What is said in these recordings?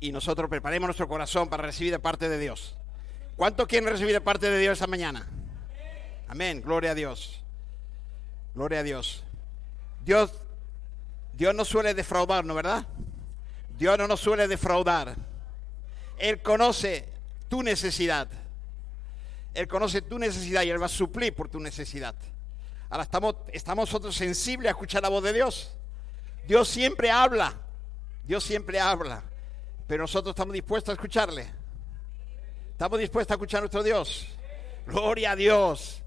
y nosotros preparemos nuestro corazón para recibir de parte de Dios. ¿Cuántos quieren recibir de parte de Dios esta mañana? Amén, gloria a Dios. Gloria a Dios. Dios no suele defraudarnos, ¿verdad? Dios no nos suele defraudar. Él conoce tu necesidad. Él conoce tu necesidad y Él va a suplir por tu necesidad. Ahora estamos nosotros sensibles a escuchar la voz de Dios. Dios siempre habla. Dios siempre habla. Pero nosotros estamos dispuestos a escucharle. Estamos dispuestos a escuchar a nuestro Dios. Gloria a Dios.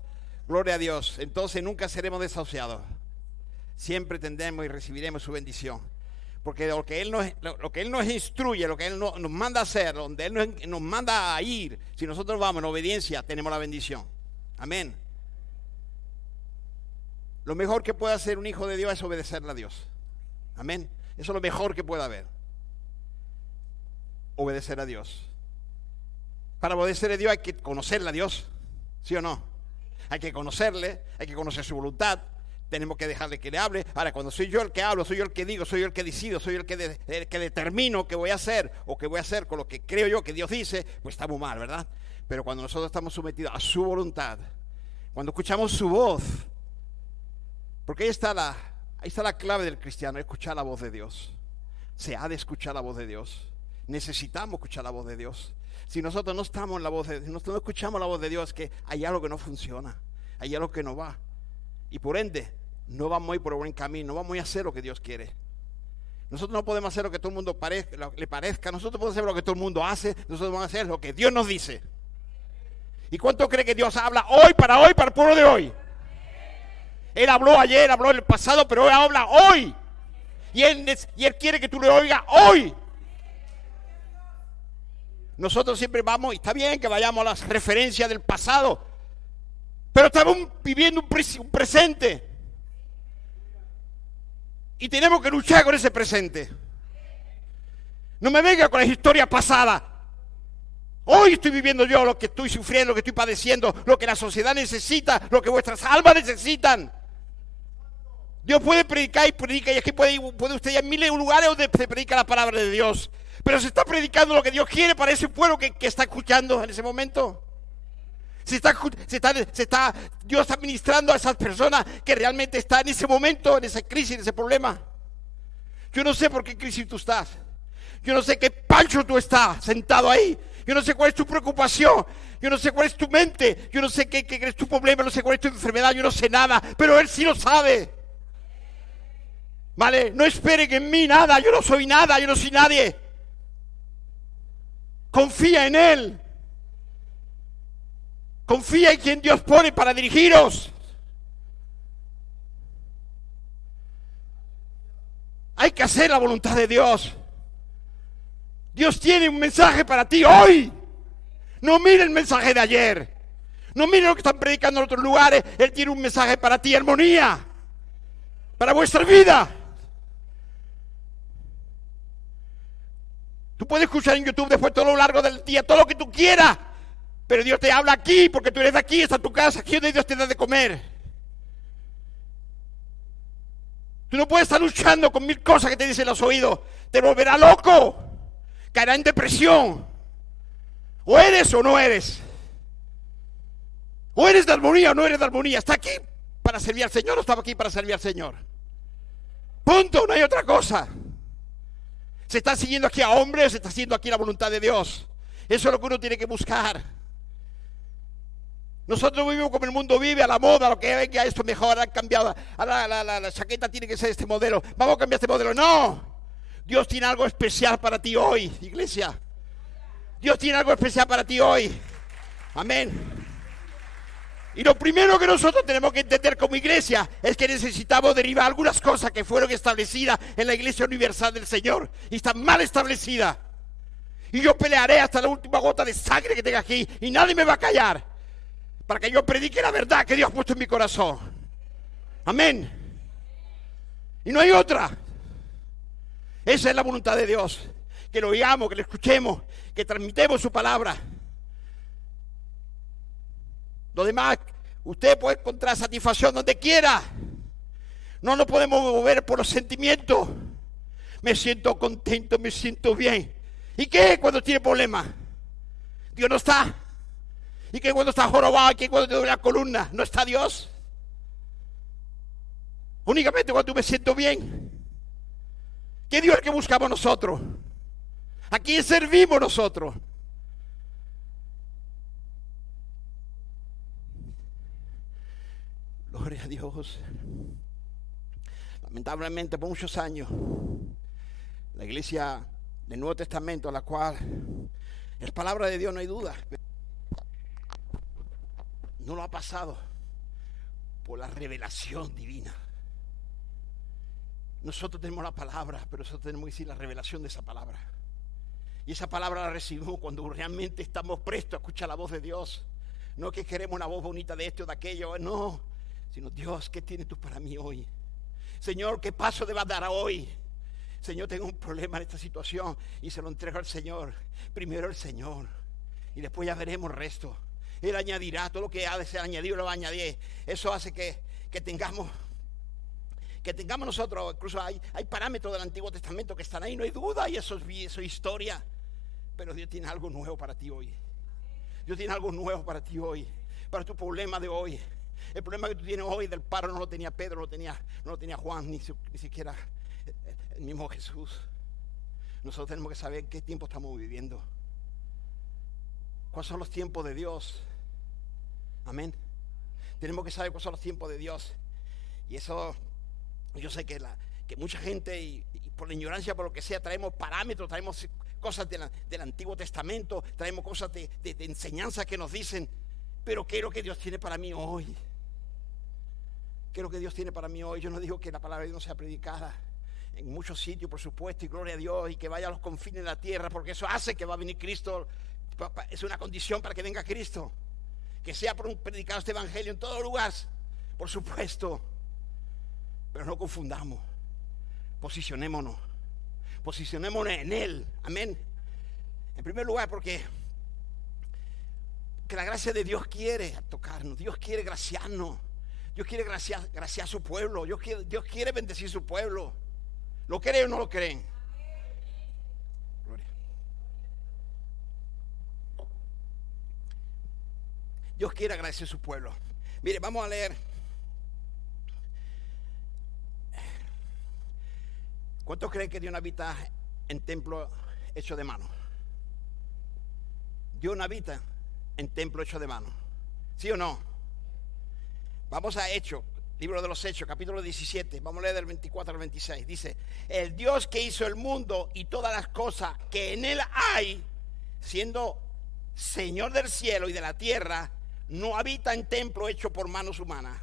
Gloria a Dios. Entonces nunca seremos desahuciados. Siempre tendremos y recibiremos su bendición. Porque lo que Él nos instruye, lo que Él nos manda a hacer, donde Él nos manda a ir, si nosotros vamos en obediencia, tenemos la bendición. Amén. Lo mejor que puede hacer un hijo de Dios es obedecerle a Dios. Amén. Eso es lo mejor que puede haber. Obedecer a Dios. Para obedecer a Dios hay que conocerle a Dios. ¿Sí o no? Hay que conocerle, hay que conocer su voluntad. Tenemos que dejarle que le hable. Ahora, cuando soy yo el que hablo, soy yo el que digo, soy yo el que decido, soy yo el que determino qué voy a hacer o qué voy a hacer con lo que creo yo que Dios dice, pues está muy mal, ¿verdad? Pero cuando nosotros estamos sometidos a su voluntad, cuando escuchamos su voz, porque ahí está la clave del cristiano, escuchar la voz de Dios. Se ha de escuchar la voz de Dios. Necesitamos escuchar la voz de Dios. Si nosotros no estamos en la voz de Dios, no escuchamos la voz de Dios, es que hay algo que no funciona, hay algo que no va. Y por ende, no vamos a ir por el buen camino, no vamos a ir a hacer lo que Dios quiere. Nosotros no podemos hacer lo que todo el mundo le parezca, nosotros podemos hacer lo que todo el mundo hace, nosotros vamos a hacer lo que Dios nos dice. ¿Y cuánto cree que Dios habla hoy para el pueblo de hoy? Él habló ayer, habló en el pasado, pero Él habla hoy. Y Él quiere que tú le oigas hoy. Nosotros siempre vamos, y está bien que vayamos a las referencias del pasado, pero estamos viviendo un presente. Y tenemos que luchar con ese presente. No me venga con la historia pasada. Hoy estoy viviendo yo lo que estoy sufriendo, lo que estoy padeciendo, lo que la sociedad necesita, lo que vuestras almas necesitan. Dios puede predicar y predica, y aquí puede usted ir a miles de lugares donde se predica la palabra de Dios. Pero se está predicando lo que Dios quiere para ese pueblo que está escuchando en ese momento. Dios está ministrando a esas personas que realmente están en ese momento, en esa crisis, en ese problema. Yo no sé por qué crisis tú estás. Yo no sé qué pancho tú estás sentado ahí. Yo no sé cuál es tu preocupación. Yo no sé cuál es tu mente. Yo no sé qué es tu problema. No sé cuál es tu enfermedad. Yo no sé nada. Pero Él sí lo sabe. ¿Vale? No esperen en mí nada. Yo no soy nada. Yo no soy nadie. Confía en Él. Confía en quien Dios pone para dirigiros. Hay que hacer la voluntad de Dios. Dios tiene un mensaje para ti hoy. No mire el mensaje de ayer. No mire lo que están predicando en otros lugares. Él tiene un mensaje para ti, armonía. Para vuestra vida. Tú puedes escuchar en YouTube después todo lo largo del día, todo lo que tú quieras. Pero Dios te habla aquí, porque tú eres de aquí, está en tu casa, aquí donde Dios te da de comer. Tú no puedes estar luchando con mil cosas que te dicen los oídos. Te volverá loco. Caerá en depresión. O eres o no eres. O eres de armonía o no eres de armonía. ¿Está aquí para servir al Señor o estaba aquí para servir al Señor? Punto, no hay otra cosa. ¿Se está siguiendo aquí a hombres o se está siguiendo aquí la voluntad de Dios? Eso es lo que uno tiene que buscar. Nosotros vivimos como el mundo vive, a la moda, lo que venga, esto mejor, han cambiado, la chaqueta tiene que ser este modelo, vamos a cambiar este modelo. No, Dios tiene algo especial para ti hoy, iglesia. Dios tiene algo especial para ti hoy. Amén. Y lo primero que nosotros tenemos que entender como iglesia es que necesitamos derivar algunas cosas que fueron establecidas en la iglesia universal del Señor y están mal establecidas. Y yo pelearé hasta la última gota de sangre que tenga aquí y nadie me va a callar. Para que yo predique la verdad que Dios ha puesto en mi corazón. Amén. Y no hay otra. Esa es la voluntad de Dios. Que lo oigamos, que lo escuchemos, que transmitamos su palabra. Lo demás, usted puede encontrar satisfacción donde quiera. No nos podemos mover por los sentimientos. Me siento contento, me siento bien. ¿Y qué cuando tiene problemas? Dios no está. ¿Y qué cuando está jorobado? ¿Y qué cuando te duele la columna? ¿No está Dios? Únicamente cuando me siento bien. ¿Qué Dios es el que buscamos nosotros? ¿A quién servimos nosotros? Gloria a Dios. Lamentablemente por muchos años la iglesia del Nuevo Testamento, la cual es palabra de Dios, no hay duda, no lo ha pasado por la revelación divina. Nosotros tenemos la palabra, pero nosotros tenemos que decir la revelación de esa palabra. Y esa palabra la recibimos cuando realmente estamos prestos a escuchar la voz de Dios. No que queremos una voz bonita de este o de aquello, no, sino Dios, ¿qué tienes tú para mí hoy? Señor, ¿qué paso debas dar hoy? Señor, tengo un problema en esta situación y se lo entrego al Señor. Primero el Señor y después ya veremos el resto. Él añadirá todo lo que ha de ser añadido, lo va a añadir. Eso hace que tengamos nosotros, incluso hay parámetros del Antiguo Testamento que están ahí, no hay duda, y eso es historia. Pero Dios tiene algo nuevo para ti hoy. Dios tiene algo nuevo para ti hoy, para tu problema de hoy. El problema que tú tienes hoy del paro no lo tenía Pedro, no lo tenía Juan, ni siquiera el mismo Jesús. Nosotros tenemos que saber qué tiempo estamos viviendo. ¿Cuáles son los tiempos de Dios? Amén. Tenemos que saber cuáles son los tiempos de Dios. Y eso, yo sé que mucha gente, y por la ignorancia, por lo que sea, traemos parámetros, traemos cosas del Antiguo Testamento, traemos cosas de enseñanza que nos dicen, pero ¿qué es lo que Dios tiene para mí hoy? ¿Qué es lo que Dios tiene para mí hoy? Yo no digo que la palabra de Dios no sea predicada en muchos sitios, por supuesto, y gloria a Dios, y que vaya a los confines de la tierra, porque eso hace que va a venir Cristo. Es una condición para que venga Cristo, que sea predicado este evangelio en todo lugar, por supuesto. Pero no confundamos, posicionémonos en Él, amén. En primer lugar, porque la gracia de Dios quiere tocarnos, Dios quiere graciarnos, Dios quiere graciar a su pueblo, Dios quiere bendecir su pueblo. ¿Lo creen o no lo creen? Gloria. Dios quiere agradecer a su pueblo. Mire, vamos a leer. ¿Cuántos creen que Dios no habita en templo hecho de mano? Dios no habita en templo hecho de mano. ¿Sí o no? Vamos a Hechos, libro de los Hechos, capítulo 17. Vamos a leer del 24 al 26. Dice: el Dios que hizo el mundo y todas las cosas que en él hay, siendo Señor del cielo y de la tierra, no habita en templo hecho por manos humanas,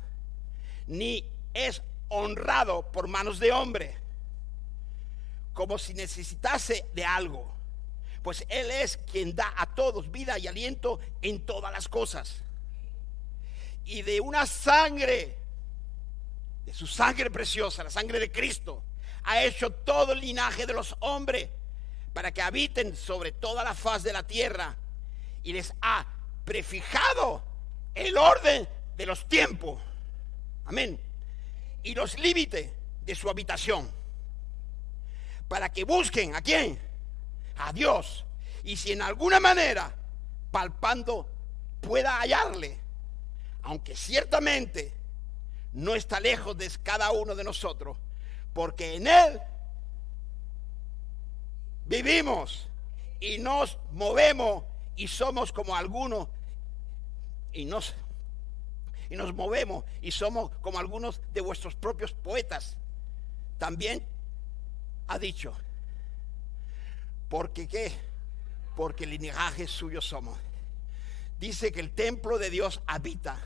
ni es honrado por manos de hombre, como si necesitase de algo, pues Él es quien da a todos vida y aliento en todas las cosas. Y de una sangre, de su sangre preciosa, la sangre de Cristo, ha hecho todo el linaje de los hombres para que habiten sobre toda la faz de la tierra, y les ha prefijado el orden de los tiempos, amén, y los límites de su habitación, para que busquen ¿a quién? A Dios, y si en alguna manera palpando pueda hallarle, aunque ciertamente no está lejos de cada uno de nosotros, porque en Él vivimos y nos movemos y somos como algunos, y nos movemos y somos como algunos de vuestros propios poetas. También ha dicho, ¿porque qué? Porque el linaje suyo somos. Dice que el templo de Dios habita.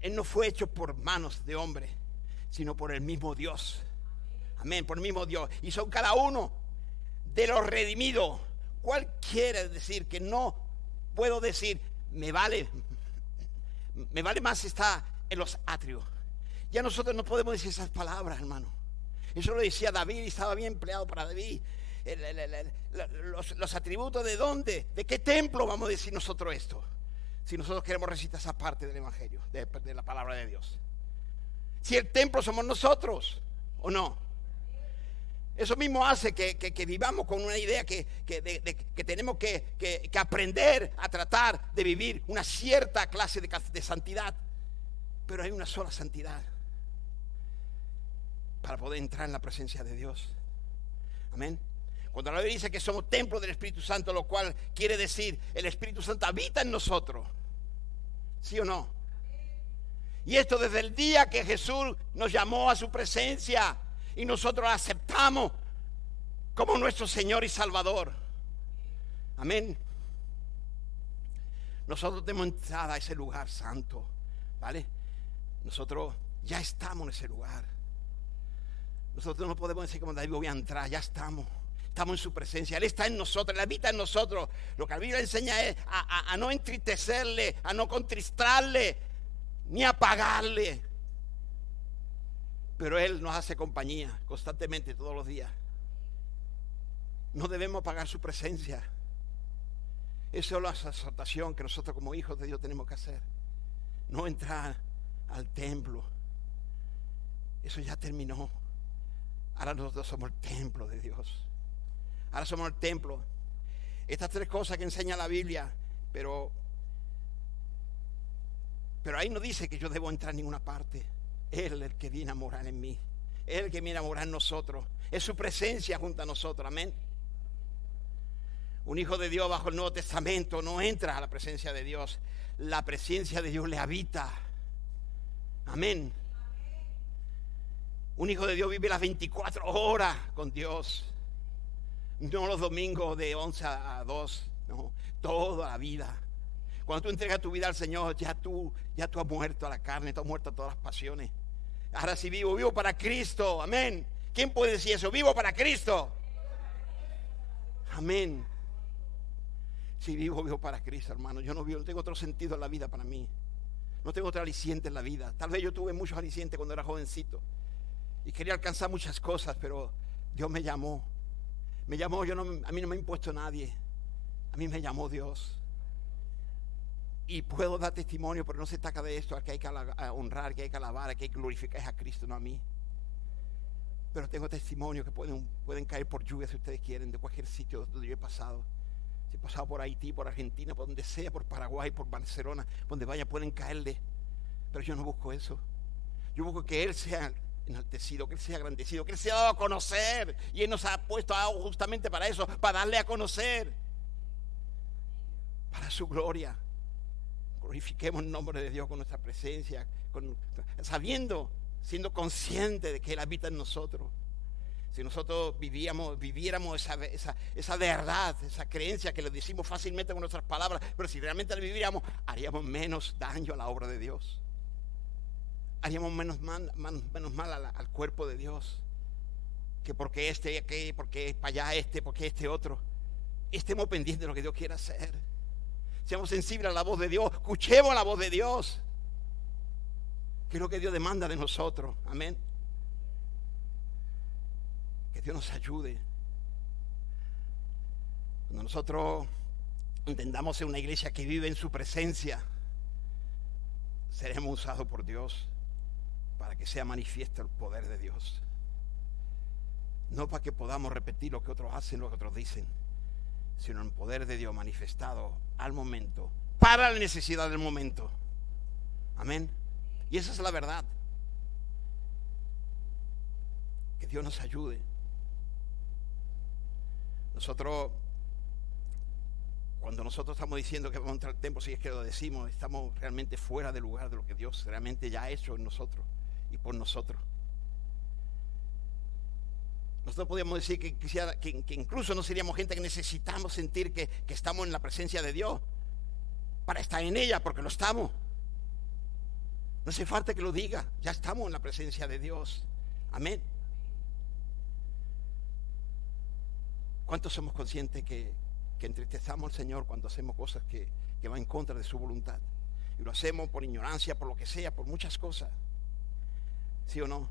Él no fue hecho por manos de hombre, sino por el mismo Dios. Amén, por el mismo Dios. Y son cada uno de los redimidos. ¿Cuál quiere decir? Que no puedo decir, me vale más está en los atrios. Ya nosotros no podemos decir esas palabras, hermano. Eso lo decía David y estaba bien empleado para David. Los atributos de dónde, de qué templo vamos a decir nosotros esto, si nosotros queremos recitar esa parte del evangelio, de la palabra de Dios. Si el templo somos nosotros o no. Eso mismo hace que vivamos con una idea que tenemos que aprender a tratar de vivir una cierta clase de santidad. Pero hay una sola santidad para poder entrar en la presencia de Dios. Amén. Cuando la Biblia dice que somos templo del Espíritu Santo, lo cual quiere decir el Espíritu Santo habita en nosotros. ¿Sí o no? Y esto desde el día que Jesús nos llamó a su presencia y nosotros la aceptamos como nuestro Señor y Salvador. Amén. Nosotros tenemos entrada a ese lugar santo, ¿vale? Nosotros ya estamos en ese lugar. Nosotros no podemos decir como David, voy a entrar, ya estamos. Estamos en su presencia, Él está en nosotros, Él habita en nosotros. Lo que la Biblia enseña es a no entristecerle, a no contristarle, ni apagarle. Pero Él nos hace compañía constantemente, todos los días. No debemos apagar su presencia. Esa es la exhortación que nosotros como hijos de Dios tenemos que hacer. No entrar al templo. Eso ya terminó. Ahora nosotros somos el templo de Dios. Ahora somos el templo. Estas tres cosas que enseña la Biblia, pero ahí no dice que yo debo entrar en ninguna parte. Él es el que viene a morar en mí. Él es el que viene a morar en nosotros. Es su presencia junto a nosotros. Amén. Un hijo de Dios bajo el Nuevo Testamento no entra a la presencia de Dios. La presencia de Dios le habita. Amén. Un hijo de Dios vive las 24 horas con Dios. No los domingos de 11 a 2, no, toda la vida. Cuando tú entregas tu vida al Señor, ya tú has muerto a la carne, tú has muerto a todas las pasiones. Ahora sí vivo para Cristo, amén. ¿Quién puede decir eso? Vivo para Cristo. Amén. Sí, vivo para Cristo, hermano. Yo no tengo otro sentido en la vida para mí. No tengo otro aliciente en la vida. Tal vez yo tuve muchos alicientes cuando era jovencito y quería alcanzar muchas cosas, pero Dios me llamó. Me llamó, a mí no me ha impuesto nadie. A mí me llamó Dios. Y puedo dar testimonio, pero no se trata de esto, que hay que honrar, que hay que alabar, que hay que glorificar es a Cristo, no a mí. Pero tengo testimonio que pueden caer por lluvia si ustedes quieren, de cualquier sitio donde yo he pasado. Si he pasado por Haití, por Argentina, por donde sea, por Paraguay, por Barcelona, donde vaya pueden caerle. Pero yo no busco eso. Yo busco que Él sea enaltecido, que Él sea agrandecido, que Él sea dado a conocer. Y Él nos ha puesto algo justamente para eso, para darle a conocer, para su gloria. Glorifiquemos el nombre de Dios con nuestra presencia, siendo conscientes de que Él habita en nosotros. Si nosotros viviéramos esa verdad, esa creencia que le decimos fácilmente con nuestras palabras, pero si realmente la viviéramos, haríamos menos daño a la obra de Dios. Haríamos menos mal al cuerpo de Dios. Que porque porque para allá porque otro. Estemos pendientes de lo que Dios quiere hacer. Seamos sensibles a la voz de Dios. Escuchemos la voz de Dios. Que es lo que Dios demanda de nosotros. Amén. Que Dios nos ayude. Cuando nosotros entendamos en una iglesia que vive en su presencia, seremos usados por Dios para que sea manifiesto el poder de Dios. No para que podamos repetir lo que otros hacen, lo que otros dicen, sino el poder de Dios manifestado al momento, para la necesidad del momento. Amén. Y esa es la verdad. Que Dios nos ayude. Cuando nosotros estamos diciendo que vamos a entrar al templo, si es que lo decimos, estamos realmente fuera del lugar de lo que Dios realmente ya ha hecho en nosotros y por nosotros. Nosotros podríamos decir que incluso no seríamos gente que necesitamos sentir que estamos en la presencia de Dios para estar en ella, porque lo estamos. No hace falta que lo diga, ya estamos en la presencia de Dios. Amén. ¿Cuántos somos conscientes que entristezamos al Señor cuando hacemos cosas que van en contra de su voluntad? Y lo hacemos por ignorancia, por lo que sea, por muchas cosas. ¿Sí o no?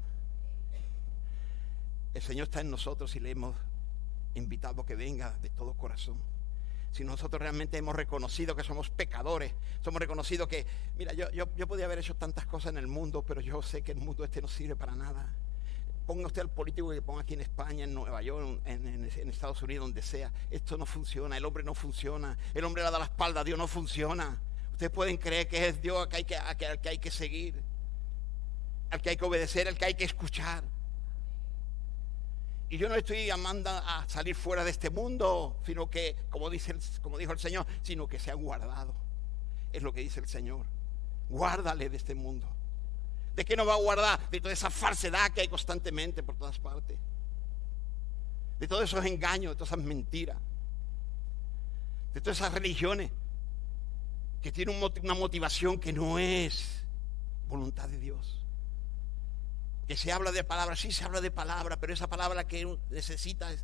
El Señor está en nosotros y le hemos invitado que venga de todo corazón. Si nosotros realmente hemos reconocido que somos pecadores, somos reconocido que, mira, yo podía haber hecho tantas cosas en el mundo, pero yo sé que el mundo no sirve para nada. Ponga usted al político que ponga aquí en España, en Nueva York, en Estados Unidos, donde sea. Esto no funciona, el hombre no funciona. El hombre le da la espalda a Dios, no funciona. Ustedes pueden creer que es Dios al que hay que seguir, al que hay que obedecer, al que hay que escuchar. Y yo no estoy llamando a salir fuera de este mundo, sino que, como dijo el Señor, sino que sea guardado. Es lo que dice el Señor. Guárdale de este mundo. ¿De qué nos va a guardar? De toda esa falsedad que hay constantemente por todas partes. De todos esos engaños, de todas esas mentiras. De todas esas religiones que tienen una motivación que no es voluntad de Dios. Que se habla de palabra, sí se habla de palabra, pero esa palabra que necesitas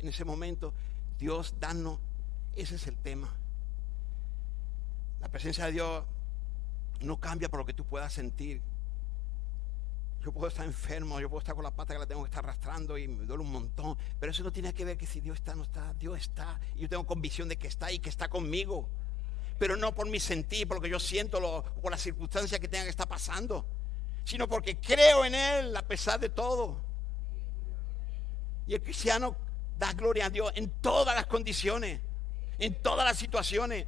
en ese momento, Dios, danos. Ese es el tema. La presencia de Dios no cambia por lo que tú puedas sentir. Yo puedo estar enfermo, yo puedo estar con la pata que la tengo que estar arrastrando y me duele un montón, pero eso no tiene que ver que si Dios está o no está. Dios está, y yo tengo convicción de que está y que está conmigo, pero no por mi sentir, por lo que yo siento, por las circunstancias que tenga que estar pasando, sino porque creo en Él a pesar de todo. Y el cristiano da gloria a Dios en todas las condiciones, en todas las situaciones.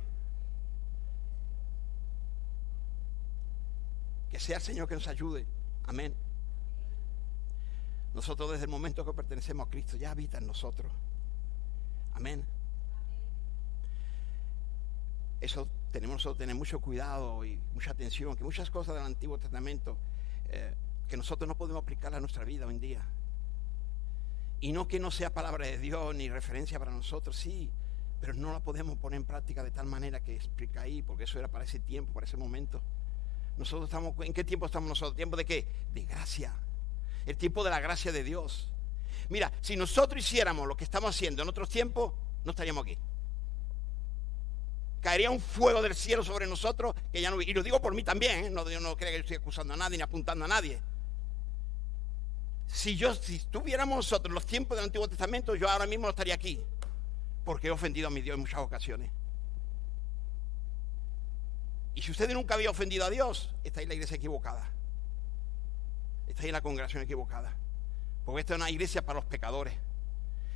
Que sea el Señor que nos ayude. Amén. Nosotros desde el momento que pertenecemos a Cristo ya habita en nosotros. Amén. Eso tenemos nosotros que tener mucho cuidado y mucha atención, que muchas cosas del Antiguo Testamento que nosotros no podemos aplicar a nuestra vida hoy en día. Y no que no sea palabra de Dios ni referencia para nosotros, sí, pero no la podemos poner en práctica de tal manera que explica ahí, porque eso era para ese tiempo, para ese momento. Nosotros estamos, ¿en qué tiempo estamos nosotros? ¿Tiempo de qué? De gracia. El tiempo de la gracia de Dios. Mira, si nosotros hiciéramos lo que estamos haciendo en otros tiempos, no estaríamos aquí. Caería un fuego del cielo sobre nosotros que ya no. Y lo digo por mí también, ¿eh? No, yo no creo que yo estoy acusando a nadie ni apuntando a nadie. Si tuviéramos nosotros los tiempos del Antiguo Testamento, yo ahora mismo no estaría aquí, porque he ofendido a mi Dios en muchas ocasiones. Y si usted nunca había ofendido a Dios, está en la iglesia equivocada. Está en la congregación equivocada. Porque esta es una iglesia para los pecadores.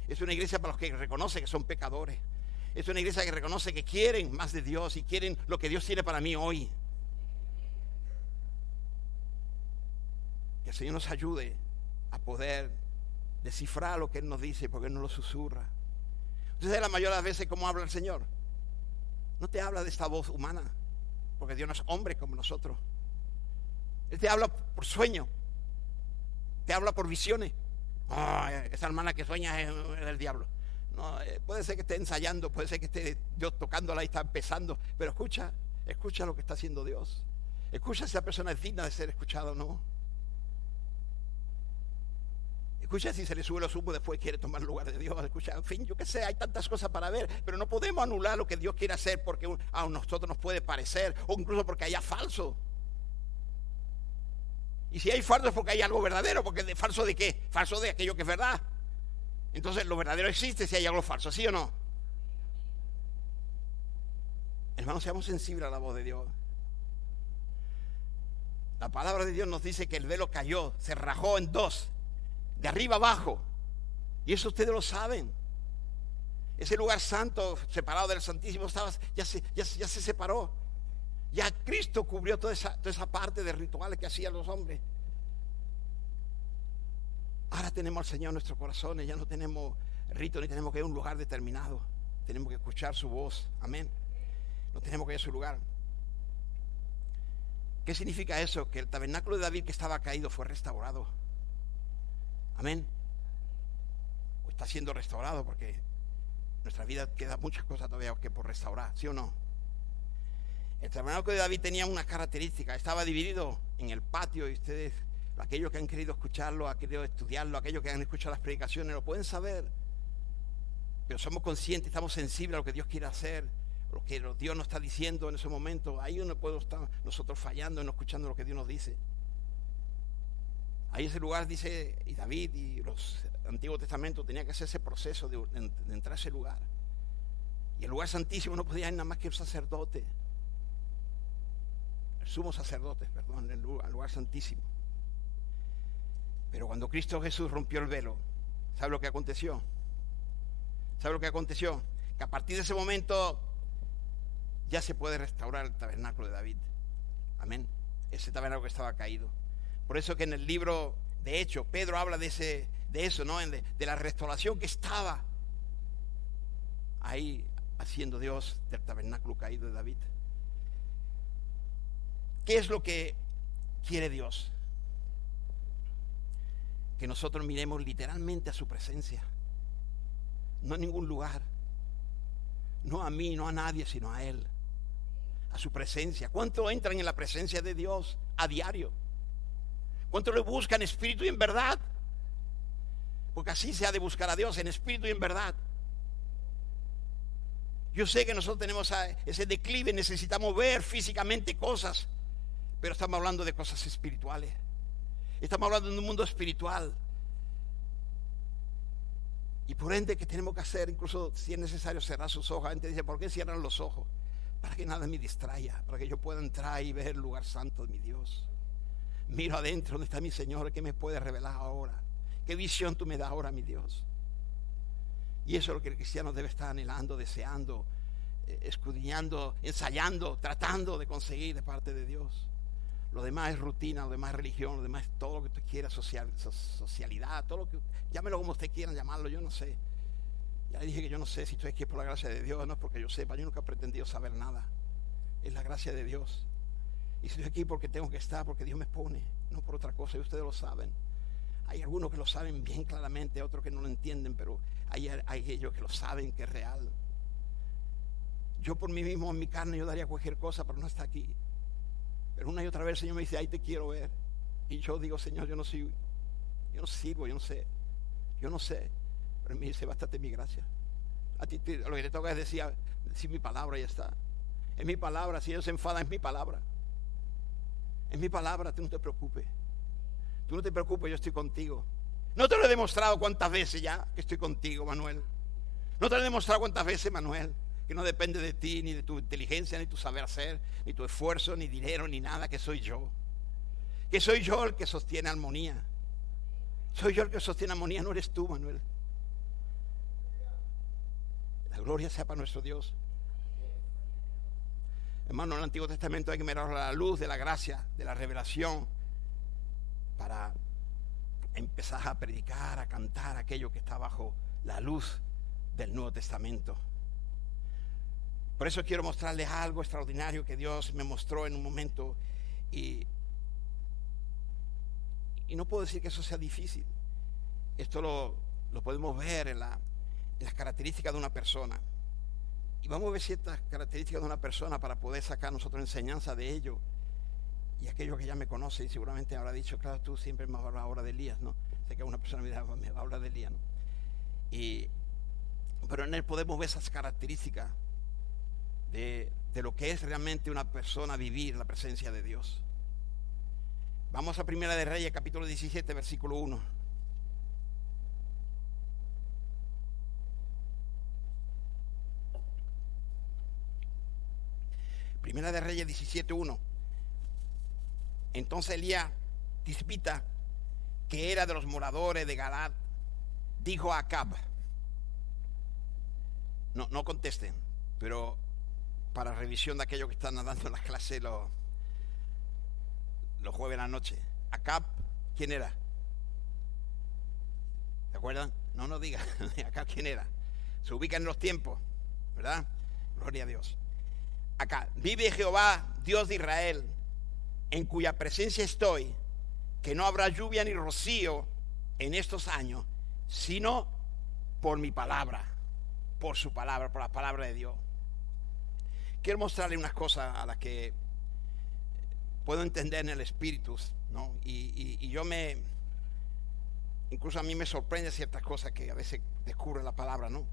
Es una iglesia para los que reconoce que son pecadores. Es una iglesia que reconoce que quieren más de Dios y quieren lo que Dios tiene para mí hoy. Que el Señor nos ayude a poder descifrar lo que Él nos dice, porque Él nos lo susurra. Entonces, la mayoría de las veces, ¿cómo habla el Señor? No te habla de esta voz humana, porque Dios no es hombre como nosotros. Él te habla por sueño, te habla por visiones. Esa hermana que sueña es el diablo. No, puede ser que esté ensayando, puede ser que esté Dios tocándola y está empezando, pero escucha lo que está haciendo Dios. Escucha si esa persona es digna de ser escuchada o no. Escucha si se le sube los humos después quiere tomar el lugar de Dios. Escucha, en fin, yo qué sé, hay tantas cosas para ver, pero no podemos anular lo que Dios quiere hacer porque a nosotros nos puede parecer, o incluso porque haya falso. Y si hay falso es porque hay algo verdadero, porque ¿falso de qué? Falso de aquello que es verdad. Entonces lo verdadero existe si hay algo falso, ¿sí o no? Hermanos, seamos sensibles a la voz de Dios. La palabra de Dios nos dice que el velo cayó, se rajó en dos, de arriba abajo. Y eso ustedes lo saben. Ese lugar santo, separado del Santísimo, ya se separó. Ya Cristo cubrió toda esa parte de rituales que hacían los hombres. Ahora tenemos al Señor en nuestros corazones. Ya no tenemos rito ni tenemos que ir a un lugar determinado. Tenemos que escuchar su voz. Amén. No tenemos que ir a su lugar. ¿Qué significa eso? Que el tabernáculo de David que estaba caído fue restaurado. Amén. O está siendo restaurado, porque en nuestra vida queda muchas cosas todavía que por restaurar, ¿sí o no? El tabernáculo de David tenía una característica. Estaba dividido en el patio, y ustedes, aquellos que han querido escucharlo, han querido estudiarlo, aquellos que han escuchado las predicaciones, lo pueden saber. Pero somos conscientes, estamos sensibles a lo que Dios quiere hacer, lo que Dios nos está diciendo en ese momento. Ahí no podemos estar nosotros fallando, no escuchando lo que Dios nos dice. Ahí ese lugar dice, y David y los Antiguos Testamentos tenían que hacer ese proceso de entrar a ese lugar. Y el lugar santísimo no podía ir nada más que el sacerdote. El sumo sacerdote, perdón, el lugar santísimo. Pero cuando Cristo Jesús rompió el velo, ¿sabe lo que aconteció? ¿Sabe lo que aconteció? Que a partir de ese momento ya se puede restaurar el tabernáculo de David. Amén. Ese tabernáculo que estaba caído. Por eso que en el libro de Hechos, Pedro habla de eso, ¿no? De la restauración que estaba ahí haciendo Dios del tabernáculo caído de David. ¿Qué es lo que quiere Dios? Que nosotros miremos literalmente a su presencia, no a ningún lugar, no a mí, no a nadie, sino a Él, a su presencia. ¿Cuántos entran en la presencia de Dios a diario? ¿Cuántos le buscan en espíritu y en verdad? Porque así se ha de buscar a Dios, en espíritu y en verdad. Yo sé que nosotros tenemos ese declive, necesitamos ver físicamente cosas, pero estamos hablando de cosas espirituales. Estamos hablando de un mundo espiritual. Y por ende, que tenemos que hacer? Incluso si es necesario cerrar sus ojos. La gente dice, ¿por qué cierran los ojos? Para que nada me distraiga, para que yo pueda entrar y ver el lugar santo de mi Dios. Miro adentro donde está mi Señor. ¿Qué me puede revelar ahora? ¿Qué visión tú me das ahora, mi Dios? Y eso es lo que el cristiano debe estar anhelando, deseando, escudriñando, ensayando, tratando de conseguir de parte de Dios. Lo demás es rutina, lo demás es religión, lo demás es todo lo que usted quiera, socialidad, todo lo que, llámelo como usted quiera llamarlo, yo no sé. Ya le dije que yo no sé si estoy aquí por la gracia de Dios, no es porque yo sepa, yo nunca he pretendido saber nada. Es la gracia de Dios. Y estoy aquí porque tengo que estar, porque Dios me pone, no por otra cosa, y ustedes lo saben. Hay algunos que lo saben bien claramente, otros que no lo entienden, pero hay ellos que lo saben, que es real. Yo por mí mismo, en mi carne, yo daría cualquier cosa, pero no está aquí. Pero una y otra vez el Señor me dice, ahí te quiero ver. Y yo digo, Señor, yo no sirvo, yo no sé. Pero Él me dice, bástate mi gracia. A ti lo que te toca es decir mi palabra y ya está. Es mi palabra, si ellos se enfadan, es mi palabra. Es mi palabra, tú no te preocupes. Tú no te preocupes, yo estoy contigo. No te lo he demostrado cuántas veces ya que estoy contigo, Manuel. No te lo he demostrado cuántas veces, Manuel, que no depende de ti, ni de tu inteligencia, ni tu saber hacer, ni tu esfuerzo, ni dinero, ni nada, que soy yo. Que soy yo el que sostiene armonía. Soy yo el que sostiene armonía, no eres tú, Manuel. La gloria sea para nuestro Dios. Hermano, en el Antiguo Testamento hay que mirar la luz de la gracia, de la revelación, para empezar a predicar, a cantar aquello que está bajo la luz del Nuevo Testamento. Por eso quiero mostrarles algo extraordinario que Dios me mostró en un momento, y no puedo decir que eso sea difícil. Esto lo podemos ver en las características de una persona. Y vamos a ver ciertas características de una persona para poder sacar nosotros enseñanza de ello. Y aquellos que ya me conocen seguramente habrá dicho, claro, tú siempre me vas a hablar ahora de Elías, ¿no? Sé que una persona me va a hablar de Elías, ¿no? Pero en él podemos ver esas características de lo que es realmente una persona vivir la presencia de Dios. Vamos a Primera de Reyes, capítulo 17, versículo 1. Primera de Reyes 17:1. Entonces Elías Tisbita, que era de los moradores de Galaad, dijo a Acab, no contesten, pero para revisión de aquello que están dando en las clases los jueves en la noche. Acab, ¿quién era? ¿Se acuerdan? No diga. Acab, ¿quién era? Se ubica en los tiempos, ¿verdad? Gloria a Dios. Acá, vive Jehová, Dios de Israel, en cuya presencia estoy, que no habrá lluvia ni rocío en estos años, sino por mi palabra, por su palabra, por la palabra de Dios. Quiero mostrarle unas cosas a las que puedo entender en el espíritu, ¿no? Y yo incluso a mí me sorprende ciertas cosas que a veces descubre la palabra, ¿no?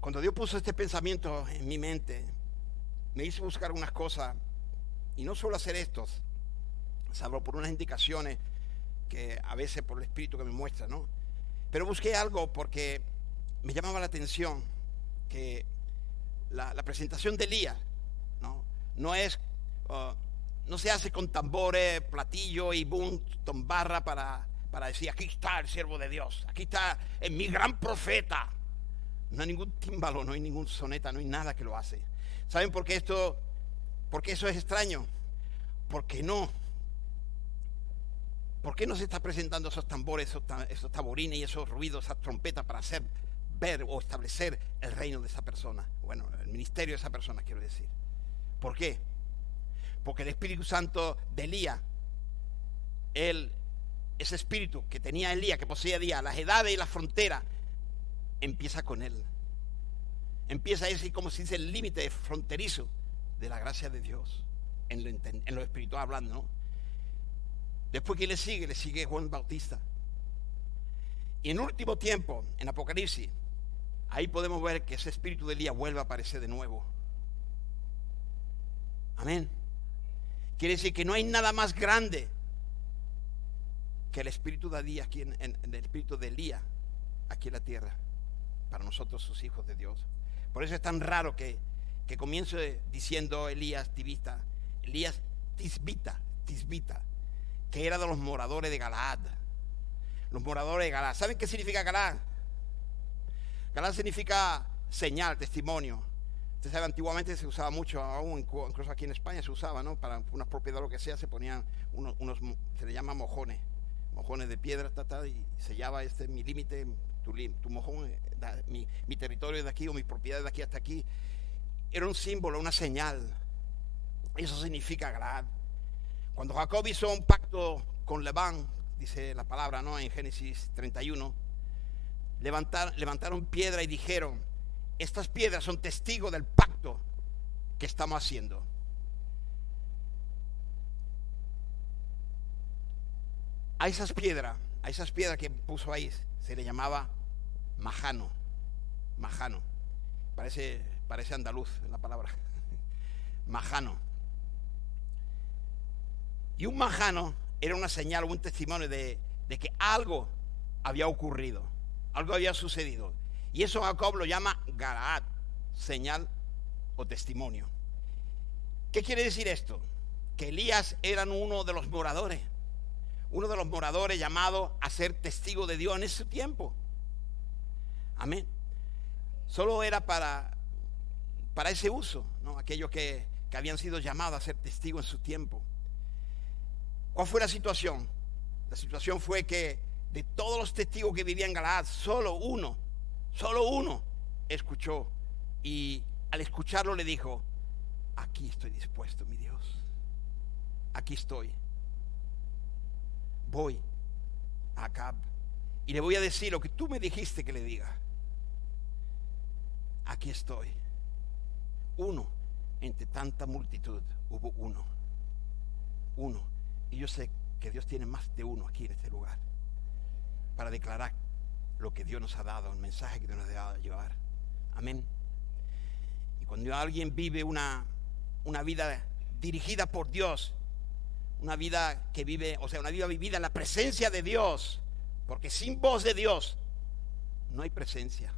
Cuando Dios puso este pensamiento en mi mente, me hizo buscar unas cosas, y no solo hacer estos, salvo por unas indicaciones que a veces por el espíritu que me muestra, ¿no? Pero busqué algo porque me llamaba la atención que la presentación de Elías, ¿no? No se hace con tambores, platillo y boom, tombarra para para decir, aquí está el siervo de Dios, aquí está mi gran profeta. No hay ningún tímbalo, no hay ningún soneta, no hay nada que lo hace. ¿Saben por qué eso es extraño? Porque no. ¿Por qué no se está presentando esos tambores, esos taborines y esos ruidos, esas trompetas para hacer ver o establecer el reino de esa persona? Bueno, el ministerio de esa persona, quiero decir. ¿Por qué? Porque el Espíritu Santo de Elías, ese espíritu que tenía Elías, que poseía Elías, las edades y las fronteras, empieza con él. Empieza a decir, como si dice, el límite fronterizo de la gracia de Dios, en lo espiritual hablando, ¿no? Después, ¿quién le sigue? Le sigue Juan Bautista. Y en último tiempo, en Apocalipsis, ahí podemos ver que ese espíritu de Elías vuelve a aparecer de nuevo. Amén. Quiere decir que no hay nada más grande que el espíritu de Elías aquí el espíritu de Elías aquí en la tierra, para nosotros sus hijos de Dios. Por eso es tan raro que comience diciendo Elías Tisbita, que era de los moradores de Galaad. Los moradores de Galaad. ¿Saben qué significa Galaad? Galaad significa señal, testimonio. Usted sabe, antiguamente se usaba mucho, aún incluso aquí en España se usaba, ¿no? Para una propiedad o lo que sea, se ponían unos se le llama mojones de piedra, y sellaba mi límite, tu mojón, mi territorio de aquí o mis propiedades de aquí hasta aquí. Era un símbolo, una señal. Eso significa Galaad. Cuando Jacob hizo un pacto con Labán, dice la palabra, ¿no? En Génesis 31, levantaron piedra y dijeron, estas piedras son testigos del pacto que estamos haciendo. A esas piedras que puso ahí, se le llamaba majano. Parece andaluz la palabra. Majano. Y un majano era una señal o un testimonio de que algo había ocurrido, algo había sucedido. Y eso Jacob lo llama Galaad, señal o testimonio. ¿Qué quiere decir esto? Que Elías era uno de los moradores llamado a ser testigo de Dios en ese tiempo. Amén. Solo era para ese uso, ¿no? Aquellos que habían sido llamados a ser testigos en su tiempo. ¿Cuál fue la situación? La situación fue que de todos los testigos que vivían en Galaad, solo uno escuchó, y al escucharlo le dijo, aquí estoy dispuesto, mi Dios, aquí estoy, voy a Acab y le voy a decir lo que tú me dijiste que le diga. Aquí estoy. Uno entre tanta multitud, hubo uno. Y yo sé que Dios tiene más de uno aquí en este lugar para declarar lo que Dios nos ha dado, el mensaje que Dios nos ha dado a llevar. Amén. Y cuando alguien vive una vida dirigida por Dios, una vida que vive, una vida vivida en la presencia de Dios, porque sin voz de Dios no hay presencia.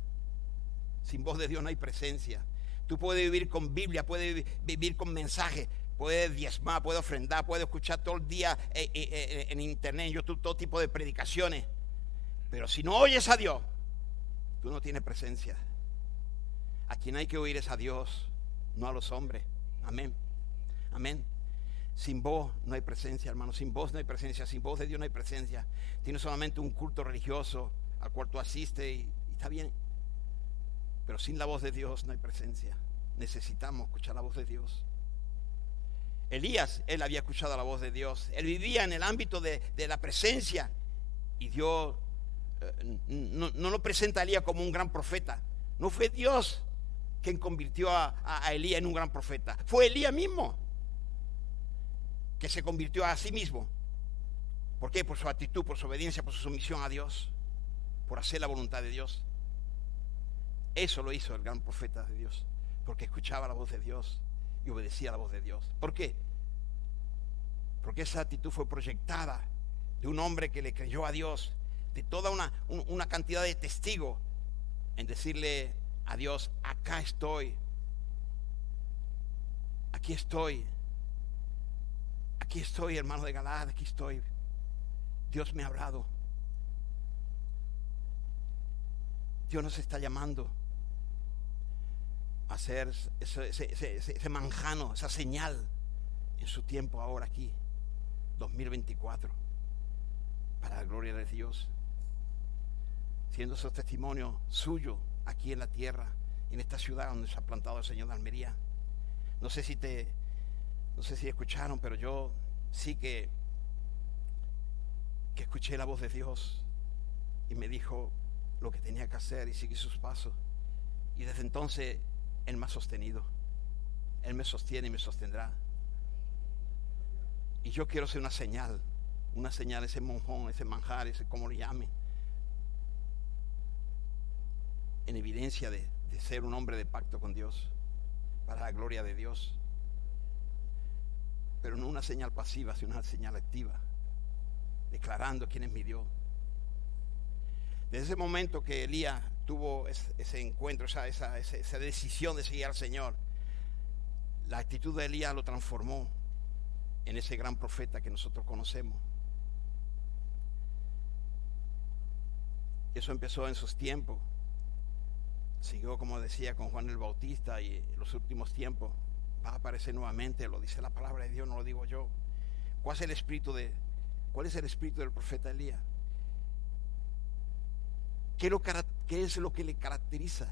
Sin voz de Dios no hay presencia. Tú puedes vivir con Biblia, puedes vivir con mensajes, puedes diezmar, puedes ofrendar, puedes escuchar todo el día en internet, en YouTube, todo tipo de predicaciones. Pero si no oyes a Dios, tú no tienes presencia. A quien hay que oír es a Dios, no a los hombres. Amén. Amén. Sin voz no hay presencia, hermano. Sin voz no hay presencia. Sin voz de Dios no hay presencia. Tienes solamente un culto religioso al cual tú asistes y está bien. Pero sin la voz de Dios no hay presencia. Necesitamos escuchar la voz de Dios. Elías, él había escuchado la voz de Dios. Él vivía en el ámbito de la presencia. Y Dios no lo presenta a Elías como un gran profeta. No fue Dios quien convirtió a Elías en un gran profeta. Fue Elías mismo que se convirtió a sí mismo. ¿Por qué? Por su actitud, por su obediencia, por su sumisión a Dios, por hacer la voluntad de Dios. Eso lo hizo el gran profeta de Dios, porque escuchaba la voz de Dios y obedecía la voz de Dios. ¿Por qué? Porque esa actitud fue proyectada de un hombre que le creyó a Dios, de toda una cantidad de testigos, en decirle a Dios, acá estoy, aquí estoy, hermano de Galaad, aquí estoy. Dios me ha hablado, Dios nos está llamando a hacer ese manjano, esa señal en su tiempo ahora aquí, 2024, para la gloria de Dios, siendo esos testimonios suyos aquí en la tierra, en esta ciudad donde se ha plantado el Señor de Almería. No sé si escucharon, pero yo sí que escuché la voz de Dios y me dijo lo que tenía que hacer y seguí sus pasos. Y desde entonces Él me ha sostenido. Él me sostiene y me sostendrá. Y yo quiero ser una señal, ese monjón, ese manjar, ese como le llame, en evidencia de ser un hombre de pacto con Dios, para la gloria de Dios. Pero no una señal pasiva, sino una señal activa, declarando quién es mi Dios. Desde ese momento que Elías tuvo ese encuentro, esa decisión de seguir al Señor, la actitud de Elías lo transformó en ese gran profeta que nosotros conocemos. Eso empezó en sus tiempos, siguió, como decía, con Juan el Bautista, y en los últimos tiempos va a aparecer nuevamente. Lo dice la palabra de Dios, no lo digo yo. ¿Cuál es el espíritu del profeta Elías? ¿Qué es lo que le caracteriza?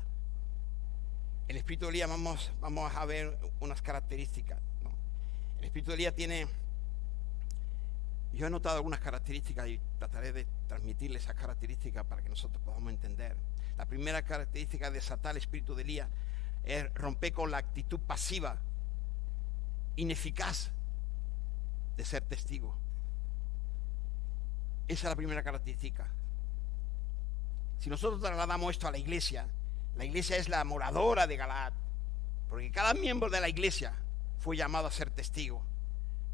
El espíritu de Elías, vamos a ver unas características, ¿no? El espíritu de Elías yo he notado algunas características y trataré de transmitirle esas características para que nosotros podamos entender. La primera característica de desatar el espíritu de Elías es romper con la actitud pasiva, ineficaz de ser testigo. Esa es la primera característica. Si nosotros trasladamos esto a la iglesia es la moradora de Galaad, porque cada miembro de la iglesia fue llamado a ser testigo,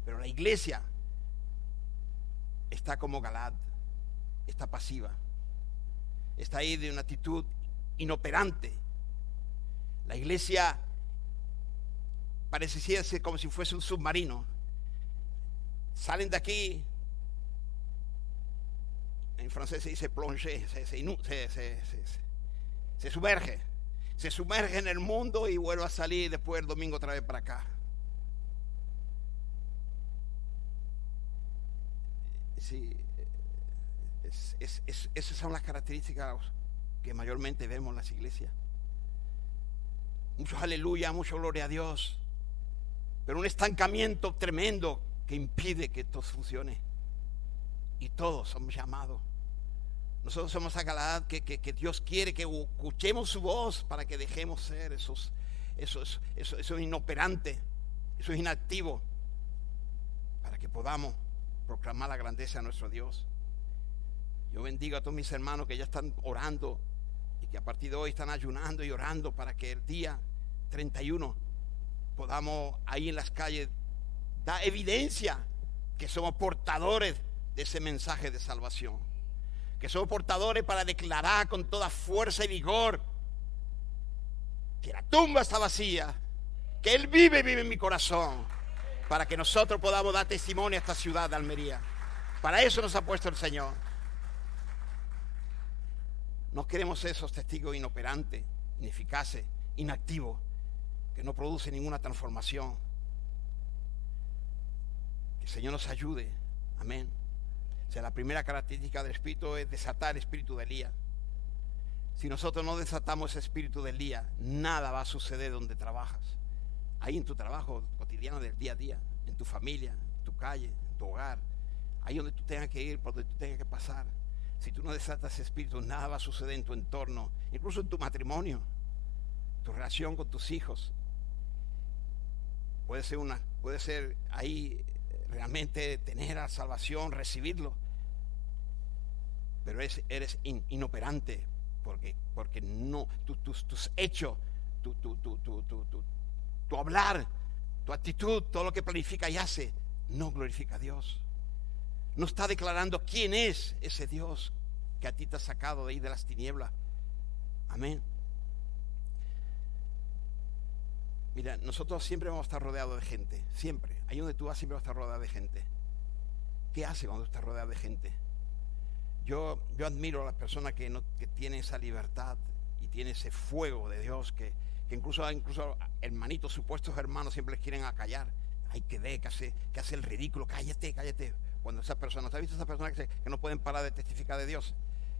pero la iglesia está como Galaad, está pasiva, está ahí de una actitud inoperante. La iglesia parece ser como si fuese un submarino. Salen de aquí, en francés se dice plonger, se sumerge en el mundo y vuelve a salir después el domingo otra vez para acá. Sí, esas son las características que mayormente vemos en las iglesias. Muchos aleluya, mucho gloria a Dios, pero un estancamiento tremendo que impide que esto funcione. Y todos somos llamados. Nosotros somos a Galaad que Dios quiere que escuchemos su voz para que dejemos ser esos inoperantes, esos inactivos, para que podamos proclamar la grandeza de nuestro Dios. Yo bendigo a todos mis hermanos que ya están orando y que a partir de hoy están ayunando y orando para que el día 31 podamos ahí en las calles dar evidencia que somos portadores de ese mensaje de salvación, que somos portadores para declarar con toda fuerza y vigor que la tumba está vacía, que Él vive en mi corazón, para que nosotros podamos dar testimonio a esta ciudad de Almería. Para eso nos ha puesto el Señor. No queremos ser esos testigos inoperantes, ineficaces, inactivos, que no producen ninguna transformación. Que el Señor nos ayude. Amén. O sea, la primera característica del espíritu es desatar el espíritu de Elías. Si nosotros no desatamos ese espíritu de Elías, nada va a suceder donde trabajas. Ahí en tu trabajo cotidiano del día a día, en tu familia, en tu calle, en tu hogar, ahí donde tú tengas que ir, por donde tú tengas que pasar. Si tú no desatas ese espíritu, nada va a suceder en tu entorno, incluso en tu matrimonio, tu relación con tus hijos. Puede ser ahí realmente tener la salvación, recibirlo, pero eres inoperante porque no, tus hechos, tu hablar, tu actitud, todo lo que planifica y hace, no glorifica a Dios. No está declarando quién es ese Dios que a ti te ha sacado de ahí de las tinieblas. Amén. Mira, nosotros siempre vamos a estar rodeados de gente, siempre. Ahí donde tú vas siempre vas a estar rodeado de gente. ¿Qué hace cuando estás rodeado de gente? Yo admiro a las personas que tienen esa libertad y tiene ese fuego de Dios que incluso hermanitos, supuestos hermanos, siempre les quieren acallar. Ay, que hace el ridículo, cállate. Cuando esas personas, ¿has visto esas personas que no pueden parar de testificar de Dios?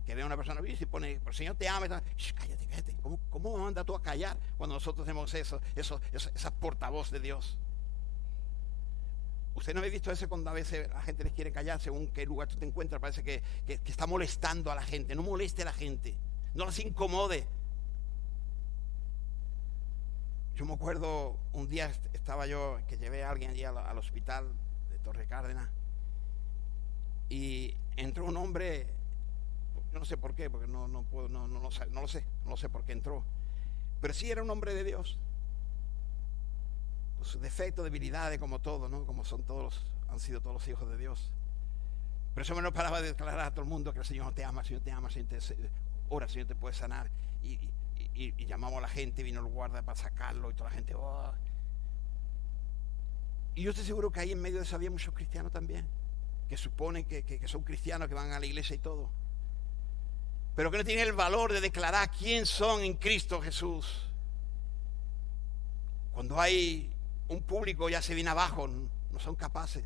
Que ve a una persona y se pone, pero el Señor te ama, cállate. ¿Cómo me mandas tú a callar cuando nosotros tenemos esa portavoz de Dios? ¿Usted no ha visto eso cuando a veces la gente les quiere callar según qué lugar tú te encuentras? Parece que está molestando a la gente. No moleste a la gente, no las incomode. Yo me acuerdo un día estaba yo, que llevé a alguien allí al hospital de Torre Cárdenas, y entró un hombre. Yo no sé por qué, porque no lo sé por qué entró, pero sí era un hombre de Dios, con sus defectos, debilidades, como todo, ¿no? Como han sido todos los hijos de Dios. Pero eso no paraba de declarar a todo el mundo que el Señor te ama, el Señor te ama, el Señor te puede sanar. Y llamamos a la gente, vino el guarda para sacarlo, y toda la gente, oh. Y yo estoy seguro que ahí en medio de eso había muchos cristianos también, que suponen que son cristianos, que van a la iglesia y todo, pero que no tienen el valor de declarar quién son en Cristo Jesús. Cuando hay un público ya se viene abajo, no son capaces.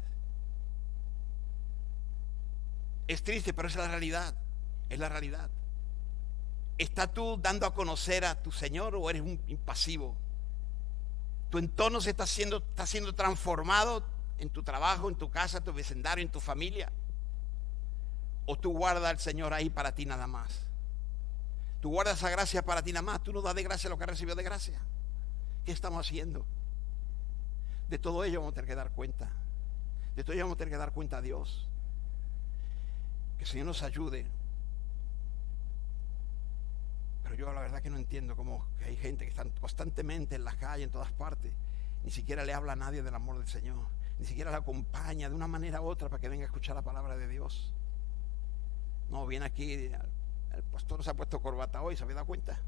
Es triste, pero es la realidad. Es la realidad. ¿Estás tú dando a conocer a tu Señor o eres un impasivo? Tu entorno está siendo transformado en tu trabajo, en tu casa, en tu vecindario, en tu familia. ¿O tú guardas al Señor ahí para ti nada más? Tú guardas esa gracia para ti nada más. Tú no das de gracia lo que has recibido de gracia. ¿Qué estamos haciendo? De todo ello vamos a tener que dar cuenta. De todo ello vamos a tener que dar cuenta a Dios. Que el Señor nos ayude. Pero yo la verdad que no entiendo cómo que hay gente que está constantemente en las calles, en todas partes. Ni siquiera le habla a nadie del amor del Señor. Ni siquiera la acompaña de una manera u otra para que venga a escuchar la palabra de Dios. No, viene aquí, el pastor se ha puesto corbata hoy, ¿se había dado cuenta?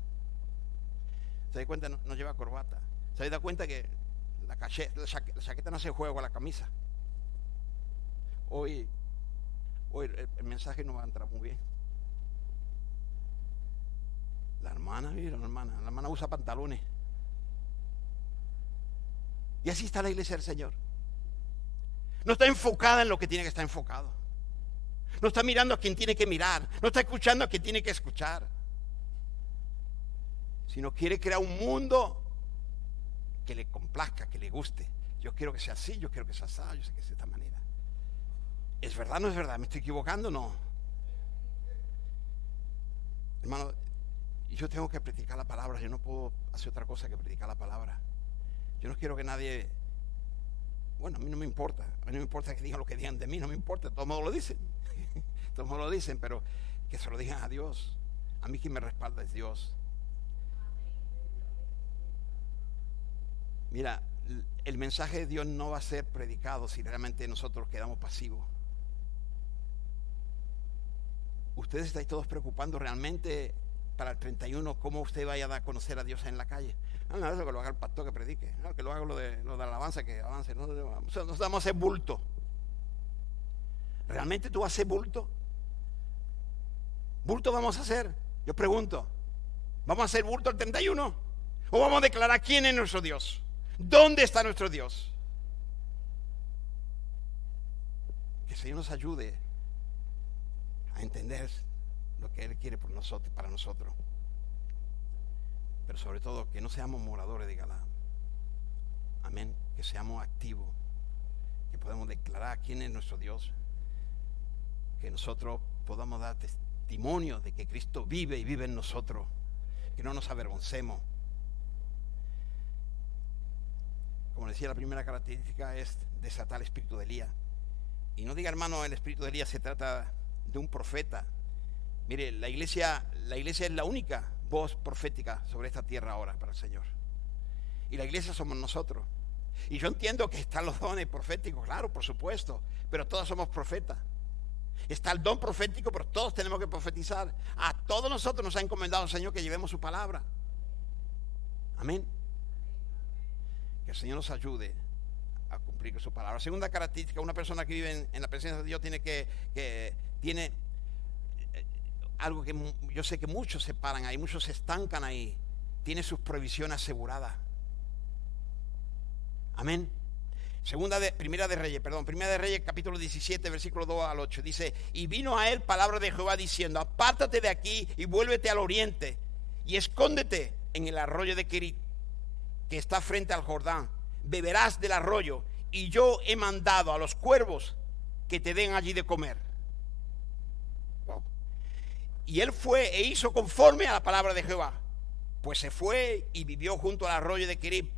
¿Se da cuenta? No lleva corbata. ¿Se había dado cuenta que la chaqueta no hace juego con la camisa? Hoy el mensaje no va a entrar muy bien. La hermana usa pantalones. Y así está la iglesia del Señor. No está enfocada en lo que tiene que estar enfocado. No está mirando a quien tiene que mirar. No está escuchando a quien tiene que escuchar. Sino quiere crear un mundo que le complazca, que le guste. Yo quiero que sea así, yo quiero que sea así, yo sé que es de esta manera. ¿Es verdad o no es verdad? ¿Me estoy equivocando? No. Hermano, yo tengo que predicar la palabra. Yo no puedo hacer otra cosa que predicar la palabra. Yo no quiero que nadie... Bueno, a mí no me importa. A mí no me importa que digan lo que digan de mí. No me importa. De todos modos lo dicen. De todos modos lo dicen, pero que se lo digan a Dios. A mí quien me respalda es Dios. Mira, el mensaje de Dios no va a ser predicado si realmente nosotros quedamos pasivos. Ustedes estáis todos preocupando realmente para el 31 cómo usted vaya a dar a conocer a Dios en la calle. No, eso que lo haga el pastor que predique, no, que lo haga lo de la alabanza, que avance. No, nosotros vamos a hacer bulto. ¿Realmente tú vas a hacer bulto? ¿Bulto vamos a hacer? Yo pregunto, ¿vamos a hacer bulto el 31? ¿O vamos a declarar quién es nuestro Dios? ¿Dónde está nuestro Dios? Que el Señor nos ayude a entender lo que Él quiere por nosotros, para nosotros. Pero sobre todo que no seamos moradores de Galaad. Amén. Que seamos activos, que podamos declarar quién es nuestro Dios, que nosotros podamos dar testimonio de que Cristo vive y vive en nosotros, que no nos avergoncemos. Como decía, la primera característica es desatar el espíritu de Elías. Y no diga, hermano, el espíritu de Elías se trata de un profeta. Mire, la iglesia es la única voz profética sobre esta tierra ahora para el Señor. Y la iglesia somos nosotros. Y yo entiendo que están los dones proféticos, claro, por supuesto, pero todos somos profetas. Está el don profético, pero todos tenemos que profetizar. A todos nosotros nos ha encomendado el Señor que llevemos su palabra. Amén. Que el Señor nos ayude a cumplir con su palabra. Segunda característica, una persona que vive en la presencia de Dios tiene algo que yo sé que muchos se paran ahí, muchos se estancan ahí. Tiene sus provisiones aseguradas. Amén. Primera de Reyes, capítulo 17, versículo 2 al 8. Dice: y vino a él palabra de Jehová diciendo: apártate de aquí y vuélvete al oriente y escóndete en el arroyo de Kerit, que está frente al Jordán. Beberás del arroyo, y yo he mandado a los cuervos que te den allí de comer. Wow. Y él fue e hizo conforme a la palabra de Jehová. Pues se fue y vivió junto al arroyo de Kerit,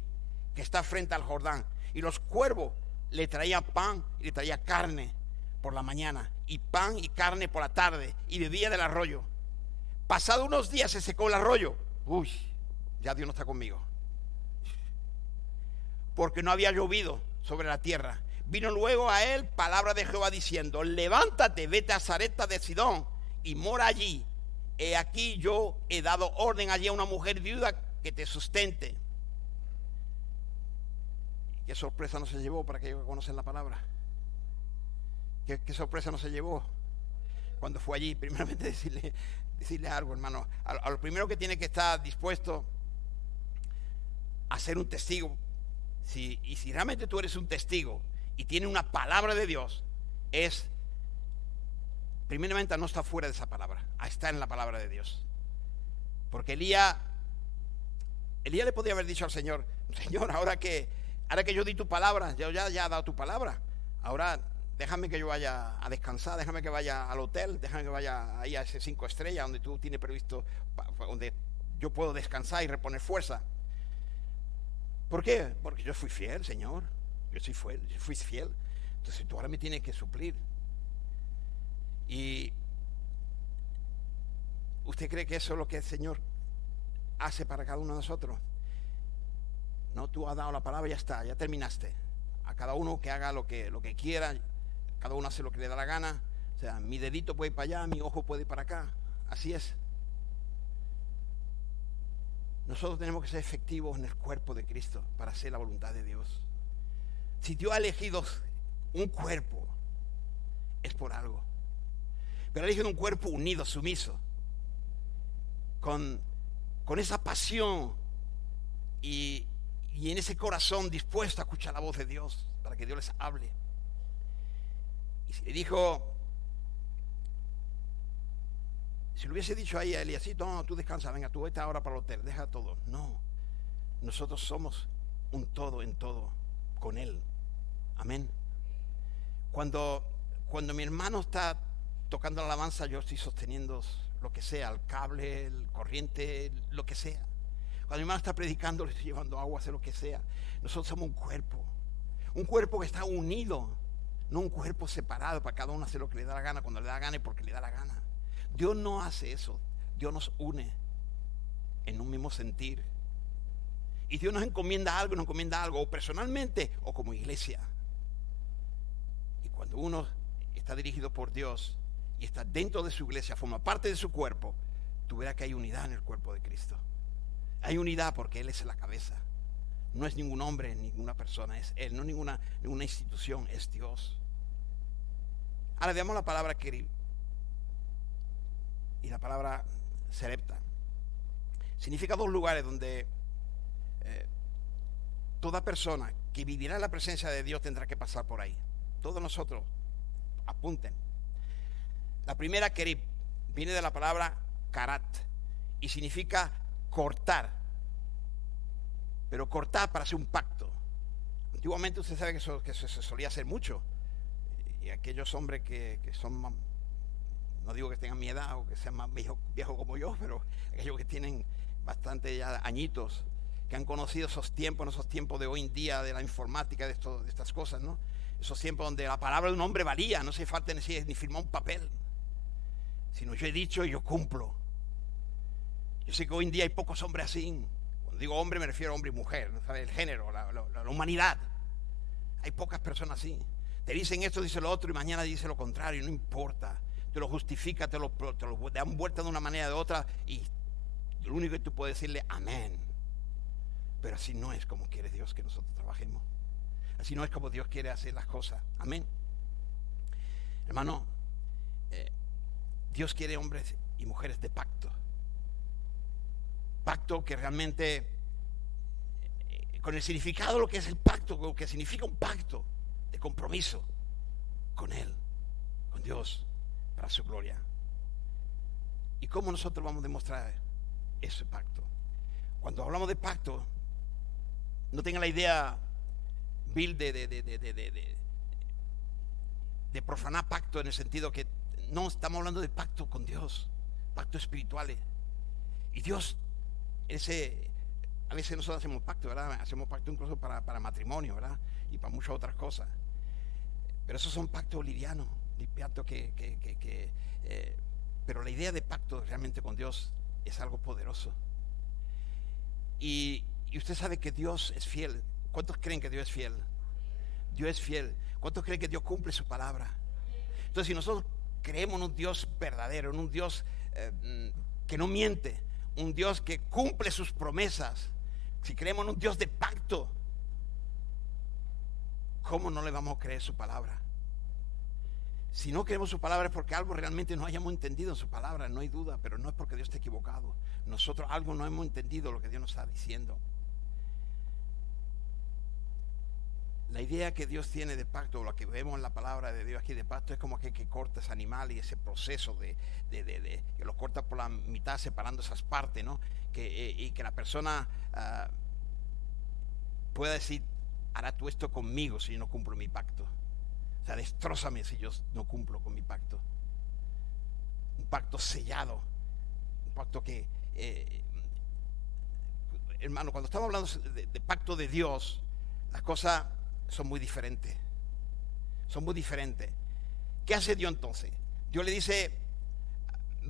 que está frente al Jordán. Y los cuervos le traían pan y le traían carne por la mañana, y pan y carne por la tarde, y bebía del arroyo. Pasado unos días se secó el arroyo. Uy, ya Dios no está conmigo. Porque no había llovido sobre la tierra. Vino luego a él palabra de Jehová diciendo: levántate, vete a Sarepta de Sidón y mora allí. He aquí yo he dado orden allí a una mujer viuda que te sustente. ¿Qué sorpresa no se llevó para aquellos que conocen la palabra? ¿Qué sorpresa no se llevó? Cuando fue allí, primeramente decirle algo, hermano. A lo primero que tiene que estar dispuesto a ser un testigo. Si realmente tú eres un testigo y tienes una palabra de Dios, es primeramente no está fuera de esa palabra, está en la palabra de Dios. Porque Elías le podía haber dicho al Señor: Señor, ahora que yo di tu palabra, yo ya he dado tu palabra, ahora déjame que yo vaya a descansar, déjame que vaya al hotel, déjame que vaya ahí a ese 5 estrellas donde tú tienes previsto, donde yo puedo descansar y reponer fuerza. ¿Por qué? Porque yo fui fiel, Señor. Yo fui fiel. Entonces tú ahora me tienes que suplir. ¿Y usted cree que eso es lo que el Señor hace para cada uno de nosotros? No, tú has dado la palabra y ya está, ya terminaste. A cada uno que haga lo que quiera, cada uno hace lo que le da la gana. O sea, mi dedito puede ir para allá, mi ojo puede ir para acá. Así es. Nosotros tenemos que ser efectivos en el cuerpo de Cristo para hacer la voluntad de Dios. Si Dios ha elegido un cuerpo, es por algo. Pero ha elegido un cuerpo unido, sumiso, con esa pasión y en ese corazón dispuesto a escuchar la voz de Dios para que Dios les hable. Y si le hubiese dicho ahí a Elías: no, tú descansa, venga, tú vete ahora para el hotel, deja todo. No, nosotros somos un todo en todo con Él. Amén. Cuando mi hermano está tocando la alabanza, yo estoy sosteniendo lo que sea, el cable, el corriente, lo que sea. Cuando mi hermano está predicando, le estoy llevando agua, hacer lo que sea. Nosotros somos un cuerpo que está unido, no un cuerpo separado para cada uno hacer lo que le da la gana, cuando le da la gana y porque le da la gana. Dios no hace eso. Dios nos une en un mismo sentir. Y Dios nos encomienda algo, o personalmente o como iglesia. Y cuando uno está dirigido por Dios y está dentro de su iglesia, forma parte de su cuerpo, tú verás que hay unidad en el cuerpo de Cristo. Hay unidad porque Él es la cabeza. No es ningún hombre, ninguna persona, es Él, no ninguna institución, es Dios. Ahora veamos la palabra Kerit y la palabra Sarepta. Significa dos lugares donde toda persona que vivirá en la presencia de Dios tendrá que pasar por ahí. Todos nosotros, apunten. La primera, Kerit, viene de la palabra karat y significa cortar, pero cortar para hacer un pacto. Antiguamente usted sabe que se solía hacer mucho, y aquellos hombres que son más, no digo que tengan mi edad o que sean más viejos como yo, pero aquellos que tienen bastante ya añitos, que han conocido esos tiempos de hoy en día, de la informática, de estas cosas, ¿no? Esos tiempos donde la palabra de un hombre valía, no hace falta ni firmar un papel, sino yo he dicho y yo cumplo. Yo sé que hoy en día hay pocos hombres así. Cuando digo hombre me refiero a hombre y mujer, ¿no sabe? El género, la humanidad. Hay pocas personas así. Te dicen esto, dice lo otro y mañana dice lo contrario, no importa. Te lo justifica, te lo dan vuelta de una manera o de otra y lo único que tú puedes decirle amén. Pero así no es como quiere Dios que nosotros trabajemos. Así no es como Dios quiere hacer las cosas. Amén. Hermano, Dios quiere hombres y mujeres de pacto. Pacto que realmente, con el significado de lo que es el pacto, lo que significa un pacto de compromiso con Él, con Dios, para su gloria. ¿Y cómo nosotros vamos a demostrar ese pacto? Cuando hablamos de pacto, no tengan la idea vil de profanar pacto, en el sentido que no estamos hablando de pacto con Dios, pacto espirituales. Y Dios, a veces nosotros hacemos pacto, ¿verdad? Hacemos pacto incluso para matrimonio, ¿verdad? Y para muchas otras cosas. Pero esos son pactos livianos, pactos pero la idea de pacto realmente con Dios es algo poderoso. Y usted sabe que Dios es fiel. ¿Cuántos creen que Dios es fiel? Dios es fiel. ¿Cuántos creen que Dios cumple su palabra? Entonces, si nosotros creemos en un Dios verdadero, en un Dios que no miente, un Dios que cumple sus promesas, si creemos en un Dios de pacto, ¿cómo no le vamos a creer su palabra? Si no creemos su palabra es porque algo realmente no hayamos entendido en su palabra, no hay duda, pero no es porque Dios esté equivocado. Nosotros algo no hemos entendido lo que Dios nos está diciendo. La idea que Dios tiene de pacto, lo que vemos en la palabra de Dios aquí de pacto, es como que corta ese animal y ese proceso que lo corta por la mitad, separando esas partes, ¿no? Y que la persona pueda decir: hará tú esto conmigo si yo no cumplo mi pacto. O sea, destrózame si yo no cumplo con mi pacto. Un pacto sellado, un pacto que, hermano, cuando estamos hablando de pacto de Dios, las cosas son muy diferentes. Son muy diferentes. ¿Qué hace Dios entonces? Dios le dice: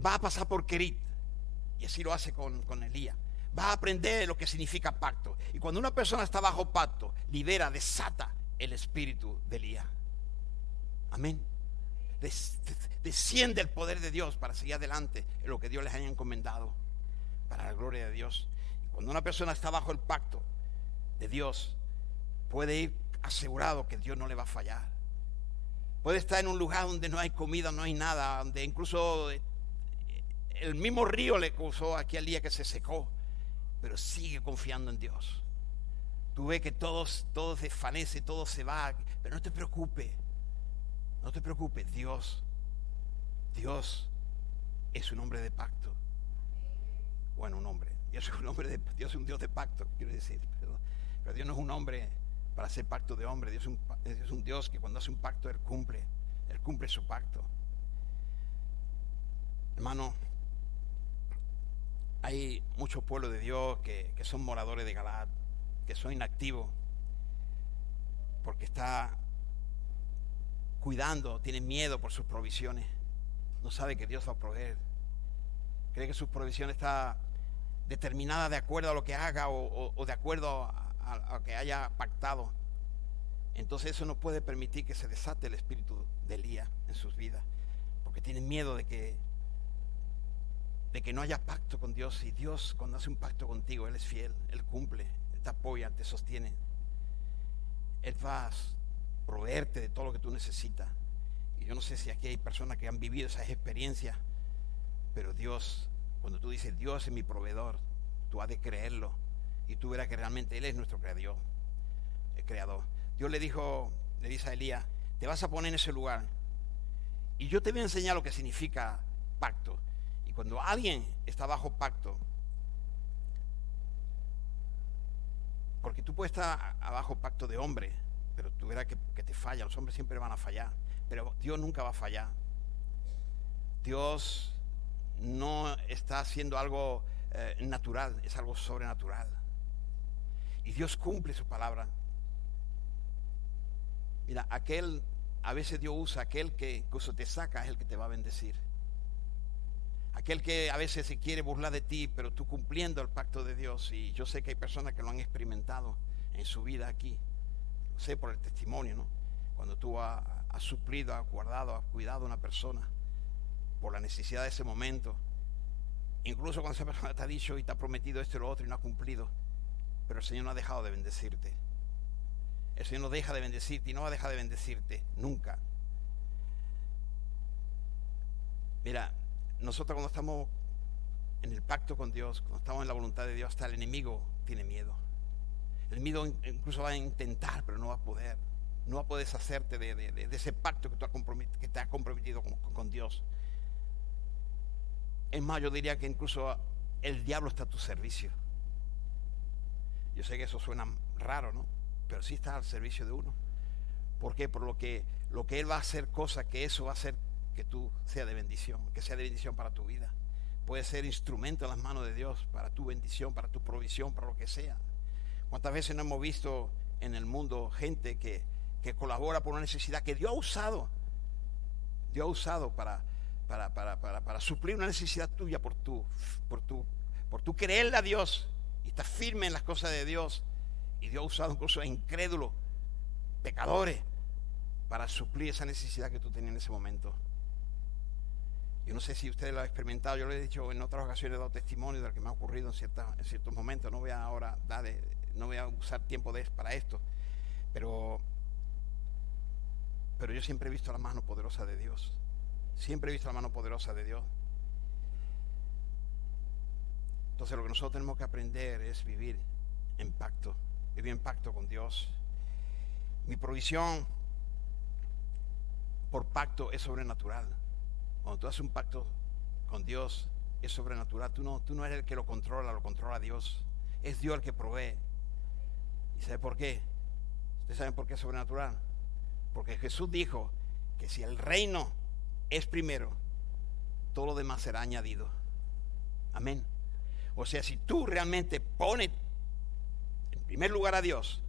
va a pasar por Kerit. Y así lo hace con Elías. Va a aprender lo que significa pacto. Y cuando una persona está bajo pacto, libera, desata el espíritu de Elías. Amén. Desciende el poder de Dios para seguir adelante en lo que Dios les haya encomendado, para la gloria de Dios. Y cuando una persona está bajo el pacto de Dios, puede ir asegurado que Dios no le va a fallar. Puede estar en un lugar donde no hay comida, no hay nada, donde incluso el mismo río le causó aquí al día que se secó, pero sigue confiando en Dios. Tú ves que todo se desvanece, todo se va, pero no te preocupes. No te preocupes, Dios es un hombre de pacto. Bueno, un hombre. Dios es un Dios de pacto, quiero decir. Pero Dios no es un hombre para hacer pacto de hombre. Dios es un Dios que cuando hace un pacto, Él cumple su pacto. Hermano, hay muchos pueblos de Dios que son moradores de Galaad, que son inactivos, porque está cuidando, tienen miedo por sus provisiones, no sabe que Dios va a proveer, cree que sus provisiones está determinada de acuerdo a lo que haga o de acuerdo a lo que haya pactado. Entonces eso no puede permitir que se desate el espíritu de Elías en sus vidas, porque tienen miedo de que no haya pacto con Dios. Y Dios, cuando hace un pacto contigo, Él es fiel, Él cumple, Él te apoya, te sostiene. Él va a proveerte de todo lo que tú necesitas. Y yo no sé si aquí hay personas que han vivido esas experiencias, pero Dios, cuando tú dices Dios es mi proveedor, tú has de creerlo y tú verás que realmente Él es nuestro creador, el creador. Dios le dice a Elías: te vas a poner en ese lugar y yo te voy a enseñar lo que significa pacto. Y cuando alguien está bajo pacto, porque tú puedes estar abajo pacto de hombre, pero tú verás que te falla. Los hombres siempre van a fallar, pero Dios nunca va a fallar. Dios no está haciendo algo natural, es algo sobrenatural. Y Dios cumple su palabra. Mira, a veces Dios usa aquel que incluso te saca, es el que te va a bendecir. Aquel que a veces se quiere burlar de ti, pero tú cumpliendo el pacto de Dios. Y yo sé que hay personas que lo han experimentado en su vida aquí. Lo sé por el testimonio, ¿no? Cuando tú has suplido, has guardado, has cuidado a una persona por la necesidad de ese momento. Incluso cuando esa persona te ha dicho y te ha prometido esto y lo otro y no ha cumplido. Pero el Señor no ha dejado de bendecirte. El Señor no deja de bendecirte y no va a dejar de bendecirte nunca. Mira, nosotros cuando estamos en el pacto con Dios, cuando estamos en la voluntad de Dios, hasta el enemigo tiene miedo. El enemigo incluso va a intentar, pero no va a poder. No va a poder deshacerte de ese pacto que que te has comprometido con Dios. Es más, yo diría que incluso el diablo está a tu servicio. Yo sé que eso suena raro, ¿no? Pero sí está al servicio de uno. ¿Por qué? Por lo que él va a hacer cosas que eso va a hacer que tú seas de bendición, que sea de bendición para tu vida. Puede ser instrumento en las manos de Dios para tu bendición, para tu provisión, para lo que sea. ¿Cuántas veces no hemos visto en el mundo gente que colabora por una necesidad que Dios ha usado? Dios ha usado para suplir una necesidad tuya por tu creerle a Dios y estar firme en las cosas de Dios. Y Dios ha usado incluso a incrédulos, pecadores, para suplir esa necesidad que tú tenías en ese momento. Yo no sé si ustedes lo han experimentado. Yo lo he dicho en otras ocasiones, he dado testimonio de lo que me ha ocurrido en ciertos momentos. No voy a usar tiempo para esto, pero yo siempre he visto la mano poderosa de Dios. Siempre he visto la mano poderosa de Dios. Entonces lo que nosotros tenemos que aprender es vivir en pacto con Dios. Mi provisión por pacto es sobrenatural. Cuando tú haces un pacto con Dios, es sobrenatural. Tú no eres el que lo controla Dios. Es Dios el que provee. ¿Y sabe por qué? ¿Ustedes saben por qué es sobrenatural? Porque Jesús dijo que si el reino es primero, todo lo demás será añadido. Amén. O sea, si tú realmente pones en primer lugar a Dios,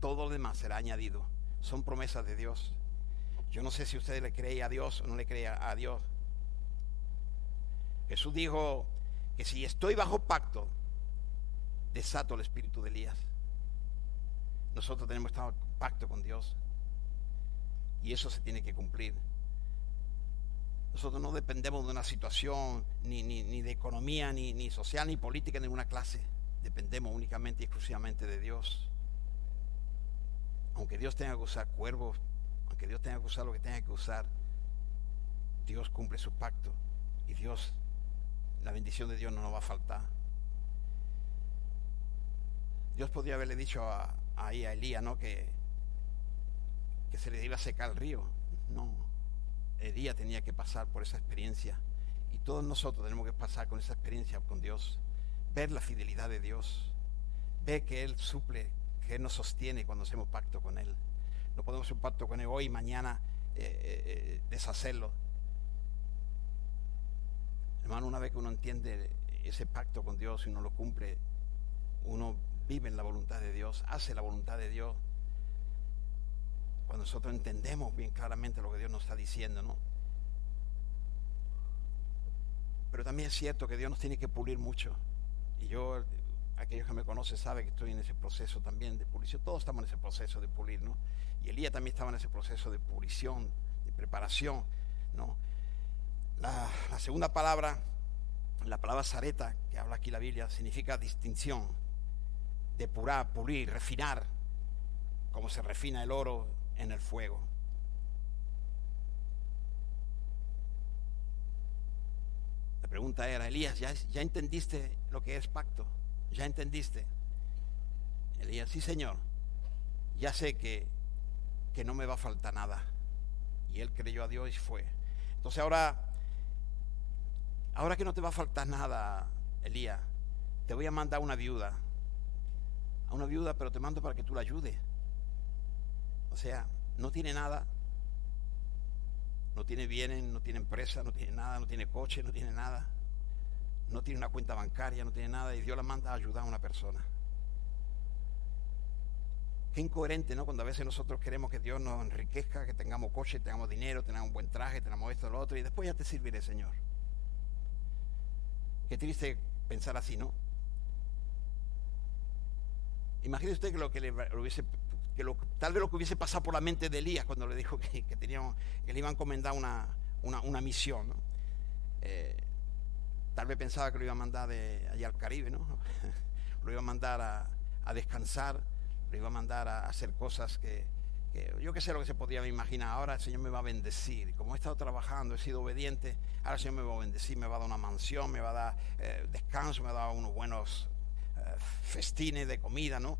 todo lo demás será añadido. Son promesas de Dios. Yo no sé si usted le cree a Dios o no le cree a Dios. Jesús dijo que si estoy bajo pacto, desato el espíritu de Elías. Nosotros tenemos que estar en pacto con Dios. Y eso se tiene que cumplir. Nosotros no dependemos de una situación ni de economía, ni social, ni política, de ninguna clase. Dependemos únicamente y exclusivamente de Dios. Aunque Dios tenga que usar cuervos, aunque Dios tenga que usar lo que tenga que usar, Dios cumple su pacto. Y la bendición de Dios no nos va a faltar. Dios podría haberle dicho a Elías, ¿no? que se le iba a secar el río. No, Elías tenía que pasar por esa experiencia, y todos nosotros tenemos que pasar con esa experiencia con Dios, ver la fidelidad de Dios, ver que Él suple, que Él nos sostiene cuando hacemos pacto con Él. No podemos hacer un pacto con Él hoy y mañana deshacerlo. Hermano, una vez que uno entiende ese pacto con Dios y uno lo cumple, uno vive en la voluntad de Dios, hace la voluntad de Dios. Cuando nosotros entendemos bien claramente lo que Dios nos está diciendo, ¿no? Pero también es cierto que Dios nos tiene que pulir mucho. Y yo, aquellos que me conocen saben que estoy en ese proceso también de pulición. Todos estamos en ese proceso de pulir, ¿no? Y Elías también estaba en ese proceso de pulición, de preparación, ¿no? La segunda palabra, la palabra sareta, que habla aquí la Biblia, significa distinción, depurar, pulir, refinar, como se refina el oro en el fuego. La pregunta era: Elías, ¿ya entendiste lo que es pacto? ¿Ya entendiste? Elías: sí, Señor, ya sé que no me va a faltar nada. Y él creyó a Dios y fue. Entonces ahora que no te va a faltar nada, Elías, te voy a mandar una viuda, pero te mando para que tú la ayudes. O sea, no tiene nada, no tiene bienes, no tiene empresa, no tiene nada, no tiene coche, no tiene nada, no tiene una cuenta bancaria, no tiene nada, y Dios la manda a ayudar a una persona. Qué incoherente, ¿no? Cuando a veces nosotros queremos que Dios nos enriquezca, que tengamos coche, tengamos dinero, tengamos un buen traje, tengamos esto, lo otro, y después ya te serviré, Señor. Qué triste pensar así, ¿no? Imagínese usted que tal vez lo que hubiese pasado por la mente de Elías cuando le dijo que le iban a encomendar una misión, ¿no? Tal vez pensaba que lo iba a mandar de allá al Caribe, ¿no? Lo iba a mandar a descansar, lo iba a mandar a hacer cosas que que yo qué sé lo que se podría imaginar. Ahora el Señor me va a bendecir. Como he estado trabajando, he sido obediente, ahora el Señor me va a bendecir, me va a dar una mansión, me va a dar descanso, me va a dar unos buenos festines de comida, ¿no?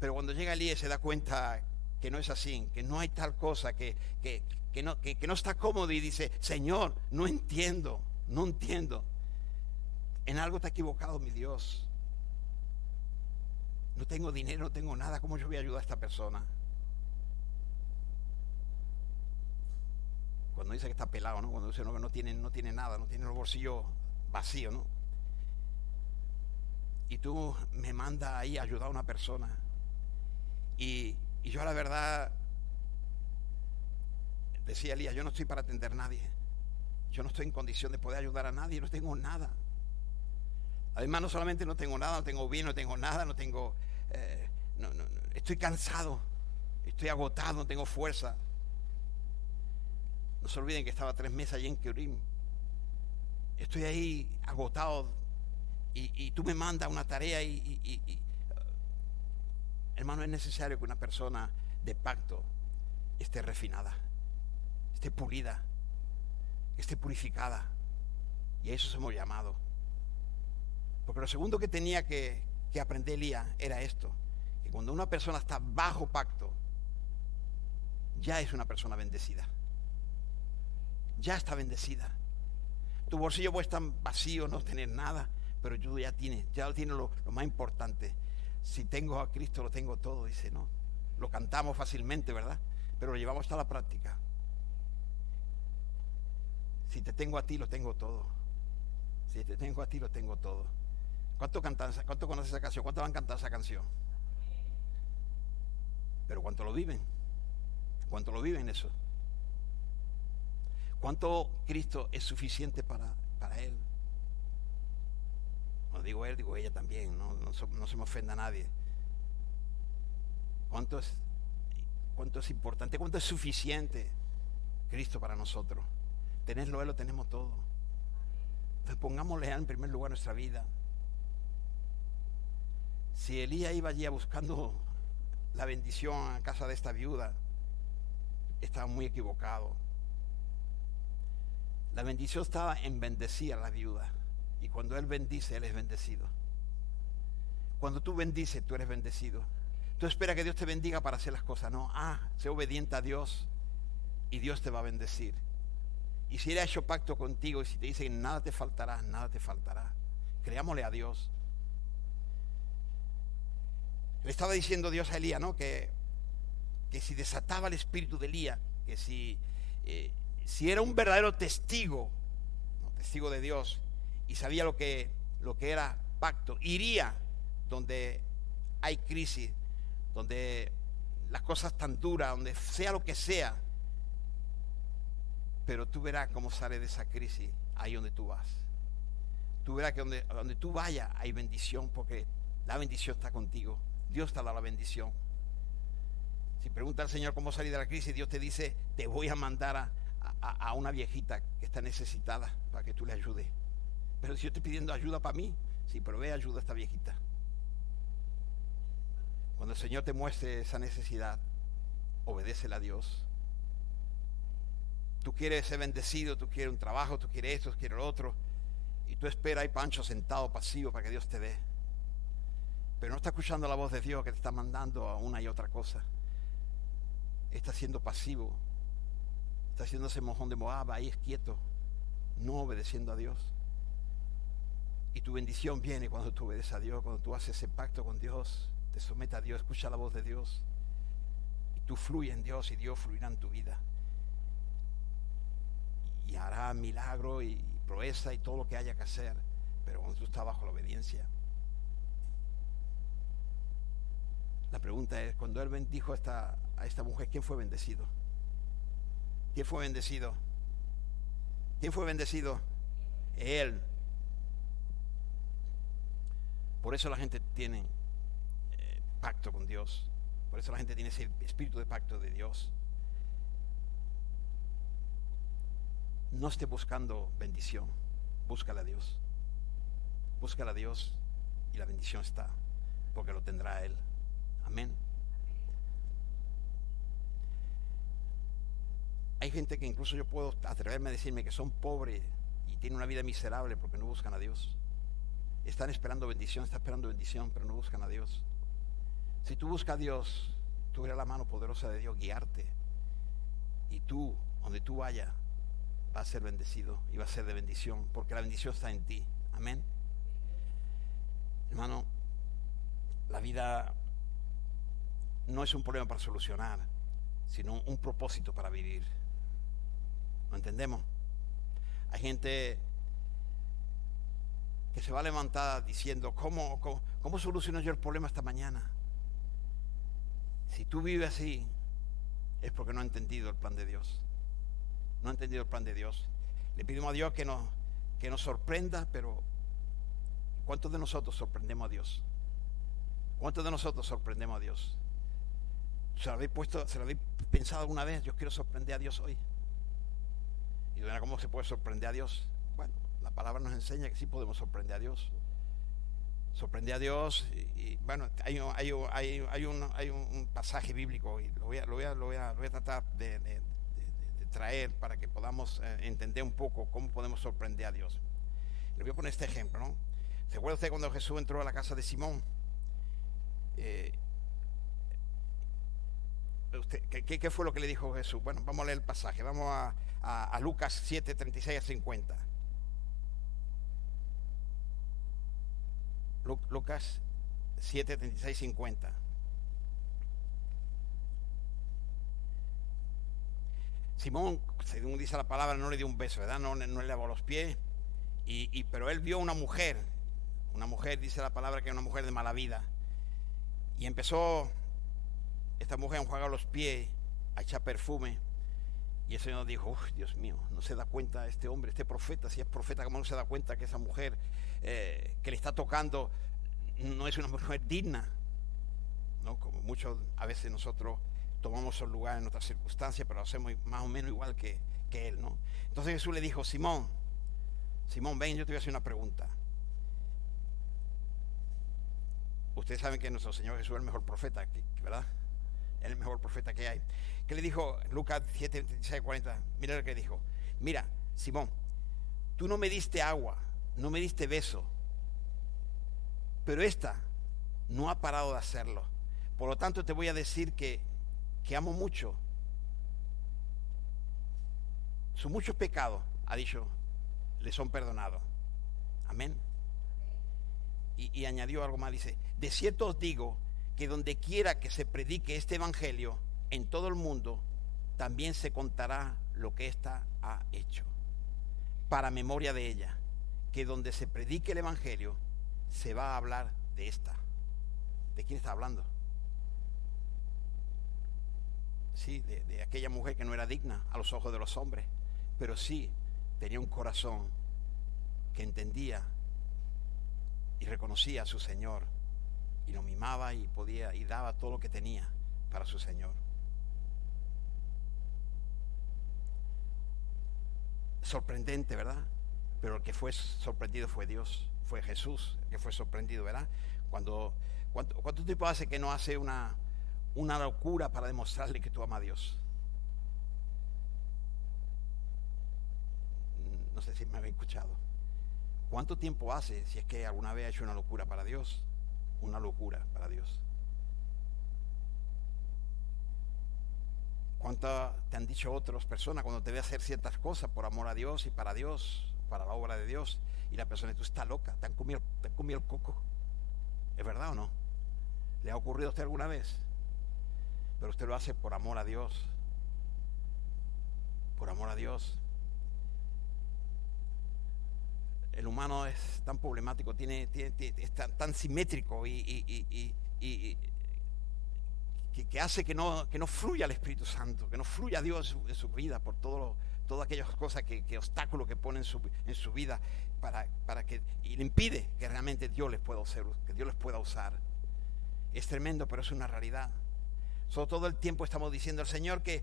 Pero cuando llega Elías se da cuenta que no es así, que no hay tal cosa, que no está cómodo y dice, Señor, no entiendo. En algo está equivocado, mi Dios. No tengo dinero, no tengo nada. ¿Cómo yo voy a ayudar a esta persona? Cuando dice que está pelado, ¿no? Cuando dice que no tiene nada, no tiene los bolsillos vacíos, ¿no? Y tú me mandas ahí a ayudar a una persona. Y yo la verdad, decía Elías, yo no estoy para atender a nadie. Yo no estoy en condición de poder ayudar a nadie, no tengo nada. Además, no solamente no tengo nada, no tengo bien, no tengo nada, no tengo... estoy cansado, estoy agotado, no tengo fuerza. No se olviden que estaba 3 meses allí en Kerim. Estoy ahí agotado y tú me mandas una tarea hermano, es necesario que una persona de pacto esté refinada, esté pulida, esté purificada. Y a eso hemos llamado. Porque lo segundo que tenía que aprender Elías era esto, que cuando una persona está bajo pacto, ya es una persona bendecida. Ya está bendecida. Tu bolsillo puede estar vacío, no tener nada, pero tú ya tienes lo más importante. Si tengo a Cristo, lo tengo todo. Dice, no, lo cantamos fácilmente, ¿verdad? Pero lo llevamos hasta la práctica. Si te tengo a ti, lo tengo todo. Si te tengo a ti, lo tengo todo. ¿Cuánto conocen esa canción? ¿Cuánto van a cantar esa canción? Pero ¿cuánto lo viven? ¿Cuánto lo viven eso? ¿Cuánto Cristo es suficiente para él? Cuando digo él, digo ella también. No se me ofenda a nadie. ¿Cuánto es importante? ¿Cuánto es suficiente Cristo para nosotros? Tenerlo él, lo tenemos todo. Entonces pongámosle en primer lugar nuestra vida. Si Elías iba allí buscando la bendición a casa de esta viuda, estaba muy equivocado. La bendición estaba en bendecir a la viuda. Y cuando él bendice, él es bendecido. Cuando tú bendices, tú eres bendecido. Tú esperas que Dios te bendiga para hacer las cosas. No, sé obediente a Dios y Dios te va a bendecir. Y si Él ha hecho pacto contigo y si te dice nada te faltará, nada te faltará. Creámosle a Dios. Le estaba diciendo Dios a Elías, ¿no? Que si desataba el espíritu de Elías, que si era un verdadero testigo, ¿no? Testigo de Dios, y sabía lo que era pacto, iría donde hay crisis, donde las cosas están duras, donde sea lo que sea, pero tú verás cómo sale de esa crisis ahí donde tú vas. Tú verás que donde tú vayas hay bendición, porque la bendición está contigo. Dios te da la bendición. Si pregunta al Señor cómo salir de la crisis, Dios te dice, te voy a mandar a una viejita que está necesitada para que tú le ayudes. Pero si yo estoy pidiendo ayuda para mí, sí, pero ve ayuda a esta viejita. Cuando el Señor te muestre esa necesidad, obedécele a Dios. Tú quieres ser bendecido, tú quieres un trabajo, tú quieres esto, tú quieres lo otro, y tú esperas ahí Pancho sentado pasivo para que Dios te dé. Pero no está escuchando la voz de Dios que te está mandando a una y otra cosa. Está siendo pasivo, está haciendo ese mojón de Moab ahí es quieto, no obedeciendo a Dios. Y tu bendición viene cuando tú obedeces a Dios, cuando tú haces ese pacto con Dios, te sometes a Dios, escucha la voz de Dios, y tú fluyes en Dios y Dios fluirá en tu vida. Y hará milagro y proeza y todo lo que haya que hacer, pero cuando tú estás bajo la obediencia. La pregunta es, cuando él bendijo a esta mujer, ¿quién fue bendecido? ¿Quién fue bendecido? ¿Quién fue bendecido? Él. Por eso la gente tiene pacto con Dios. Por eso la gente tiene ese espíritu de pacto de Dios. No esté buscando bendición, búscala a Dios. Búscala a Dios y la bendición está, porque lo tendrá Él. Amén. Hay gente que incluso yo puedo atreverme a decirme que son pobres y tienen una vida miserable porque no buscan a Dios. Están esperando bendición, están esperando bendición, pero no buscan a Dios. Si tú buscas a Dios, tú verás la mano poderosa de Dios guiarte. Y tú, donde tú vayas, vas a ser bendecido y vas a ser de bendición, porque la bendición está en ti. Amén. Hermano, la vida no es un problema para solucionar, sino un propósito para vivir. ¿Lo entendemos? Hay gente que se va a levantar diciendo, ¿cómo soluciono yo el problema esta mañana? Si tú vives así, es porque no has entendido el plan de Dios. No ha entendido el plan de Dios. Le pedimos a Dios que nos sorprenda, pero ¿cuántos de nosotros sorprendemos a Dios? ¿Cuántos de nosotros sorprendemos a Dios? ¿Se lo habéis pensado alguna vez? Yo quiero sorprender a Dios hoy. ¿Y cómo se puede sorprender a Dios? Bueno, la palabra nos enseña que sí podemos sorprender a Dios. Sorprender a Dios y bueno, hay un pasaje bíblico y lo voy a tratar de traer para que podamos entender un poco cómo podemos sorprender a Dios. Le voy a poner este ejemplo, ¿no? ¿Se acuerda usted cuando Jesús entró a la casa de Simón? ¿Qué fue lo que le dijo Jesús? Bueno, vamos a leer el pasaje. Vamos a Lucas 7, 36 a 50. Lucas 7, 36, 50. Simón, según dice la palabra, no le dio un beso, ¿verdad? No le lavó los pies. Pero él vio una mujer, dice la palabra que es una mujer de mala vida. Y empezó esta mujer a enjuagar los pies, a echar perfume. Y el Señor dijo, Dios mío, no se da cuenta este hombre, este profeta, si es profeta, ¿cómo no se da cuenta que esa mujer que le está tocando no es una mujer digna? ¿No? Como muchos, a veces nosotros tomamos el lugar en otras circunstancias, pero lo hacemos más o menos igual que él, ¿no? Entonces Jesús le dijo, Simón, ven, yo te voy a hacer una pregunta. Ustedes saben que nuestro Señor Jesús es el mejor profeta, ¿verdad? Es el mejor profeta que hay. ¿Qué le dijo Lucas 7, 36, 40? Mira lo que dijo. Mira, Simón, tú no me diste agua, no me diste beso, pero esta no ha parado de hacerlo. Por lo tanto, te voy a decir que amo mucho. Sus muchos pecados, ha dicho, le son perdonados. Amén. Y añadió algo más, dice, de cierto os digo que donde quiera que se predique este evangelio en todo el mundo, también se contará lo que ésta ha hecho, para memoria de ella, que donde se predique el evangelio se va a hablar de esta. ¿De quién está hablando? Sí, de aquella mujer que no era digna a los ojos de los hombres, pero sí tenía un corazón que entendía y reconocía a su Señor y lo mimaba y podía y daba todo lo que tenía para su Señor. Sorprendente, ¿verdad? Pero el que fue sorprendido fue Dios, fue Jesús el que fue sorprendido, ¿verdad? ¿Cuánto tiempo hace que no hace una locura para demostrarle que tú amas a Dios? No sé si me habéis escuchado. ¿Cuánto tiempo hace, si es que alguna vez ha hecho una locura para Dios? Una locura para Dios. ¿Cuánto te han dicho otras personas cuando te ve hacer ciertas cosas por amor a Dios y para Dios, para la obra de Dios? Y la persona, tú estás loca, te han comido el coco. ¿Es verdad o no? ¿Le ha ocurrido a usted alguna vez? Pero usted lo hace por amor a Dios. Por amor a Dios. El humano es tan problemático, es tan simétrico y que hace que no fluya el Espíritu Santo, que no fluya Dios en su vida por todas aquellas cosas que obstáculos que pone en su vida para que y le impide que realmente Dios les pueda usar. Es tremendo, pero es una realidad. Todo el tiempo estamos diciendo al Señor que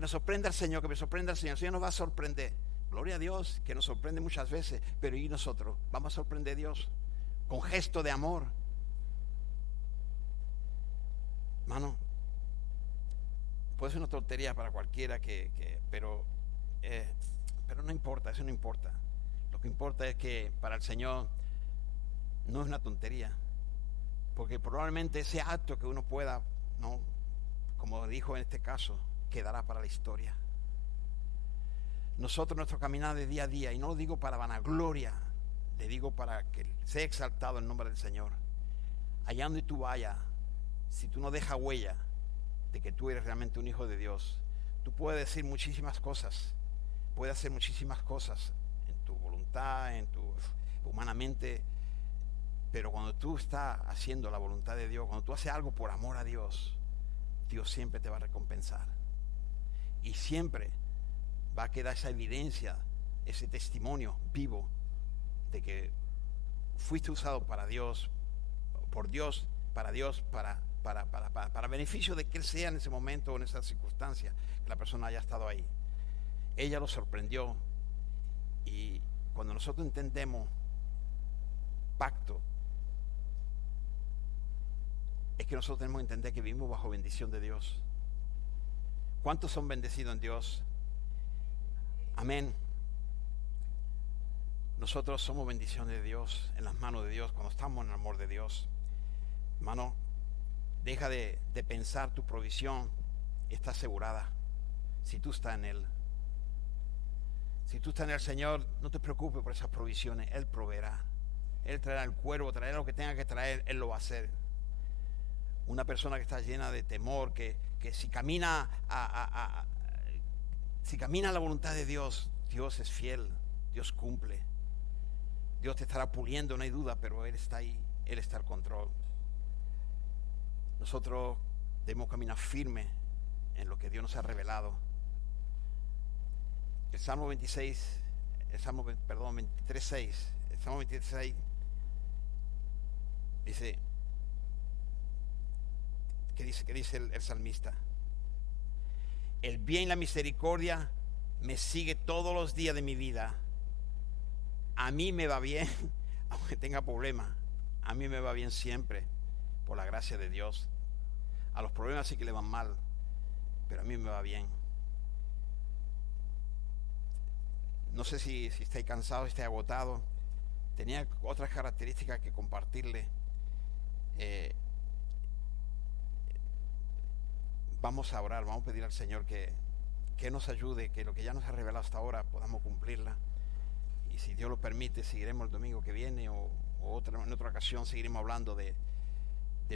nos sorprenda el Señor, que me sorprenda el Señor. El Señor nos va a sorprender. Gloria a Dios, que nos sorprende muchas veces, pero ¿y nosotros? Vamos a sorprender a Dios con gesto de amor. Hermano, Puede ser una tontería para cualquiera pero no importa, eso no importa. Lo que importa es que para el Señor no es una tontería, porque probablemente ese acto que uno pueda, no, como dijo en este caso, quedará para la historia. Nosotros, nuestro caminar de día a día, y no lo digo para vanagloria, le digo para que sea exaltado el nombre del Señor. Allá donde tú vayas, si tú no dejas huella de que tú eres realmente un hijo de Dios, tú puedes decir muchísimas cosas, puedes hacer muchísimas cosas en tu voluntad, humanamente, pero cuando tú estás haciendo la voluntad de Dios, cuando tú haces algo por amor a Dios, Dios siempre te va a recompensar. Y siempre va a quedar esa evidencia, ese testimonio vivo de que fuiste usado para Dios, por Dios, para beneficio de que Él sea en ese momento o en esa circunstancia, que la persona haya estado ahí. Ella lo sorprendió, y cuando nosotros entendemos pacto, es que nosotros tenemos que entender que vivimos bajo bendición de Dios. ¿Cuántos son bendecidos en Dios? Amén. Nosotros somos bendición de Dios, en las manos de Dios, cuando estamos en el amor de Dios. Hermano, deja de pensar, tu provisión está asegurada si tú estás en Él. Si tú estás en el Señor, no te preocupes por esas provisiones. Él proveerá. Él traerá el cuervo, traerá lo que tenga que traer. Él lo va a hacer. Una persona que está llena de temor, que si camina si camina a la voluntad de Dios, Dios es fiel, Dios cumple. Dios te estará puliendo, no hay duda, pero Él está ahí, Él está al control. Nosotros debemos caminar firme en lo que Dios nos ha revelado. El Salmo 23:6, el Salmo 23:6 dice, ¿qué dice el salmista? El bien y la misericordia me sigue todos los días de mi vida. A mí me va bien, aunque tenga problemas. A mí me va bien siempre, por la gracia de Dios. A los problemas sí que le van mal, pero a mí me va bien. No sé si estáis cansados, si estáis agotados. Tenía otras características que compartirle. Vamos a orar, vamos a pedir al Señor que nos ayude, que lo que ya nos ha revelado hasta ahora podamos cumplirla. Y si Dios lo permite, seguiremos el domingo que viene en otra ocasión seguiremos hablando de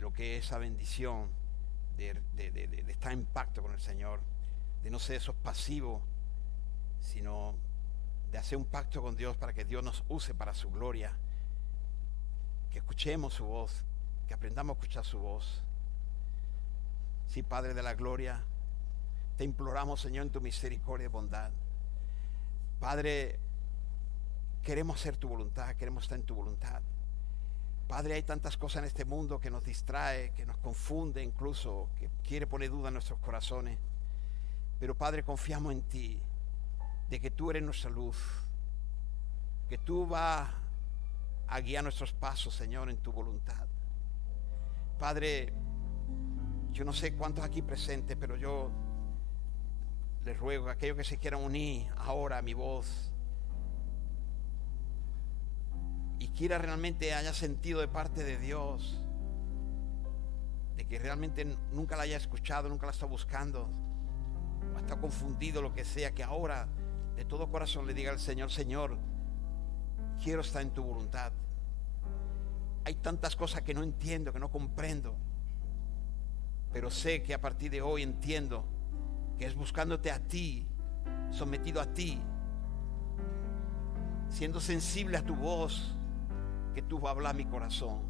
lo que es esa bendición, de estar en pacto con el Señor, de no ser esos pasivos, sino de hacer un pacto con Dios para que Dios nos use para su gloria, que escuchemos su voz, que aprendamos a escuchar su voz. Sí, Padre de la gloria, te imploramos, Señor, en tu misericordia y bondad. Padre, queremos hacer tu voluntad, queremos estar en tu voluntad. Padre, hay tantas cosas en este mundo que nos distrae, que nos confunde incluso, que quiere poner duda en nuestros corazones. Pero Padre, confiamos en ti, de que tú eres nuestra luz, que tú vas a guiar nuestros pasos, Señor, en tu voluntad. Padre, yo no sé cuántos aquí presentes, pero yo les ruego a aquellos que se quieran unir ahora a mi voz y quiera realmente haya sentido de parte de Dios, de que realmente nunca la haya escuchado, nunca la está buscando, o está confundido, lo que sea, que ahora de todo corazón le diga al Señor: Señor, quiero estar en tu voluntad. Hay tantas cosas que no entiendo, que no comprendo, pero sé que a partir de hoy entiendo que es buscándote a ti, sometido a ti, siendo sensible a tu voz, que tú vas a hablar a mi corazón.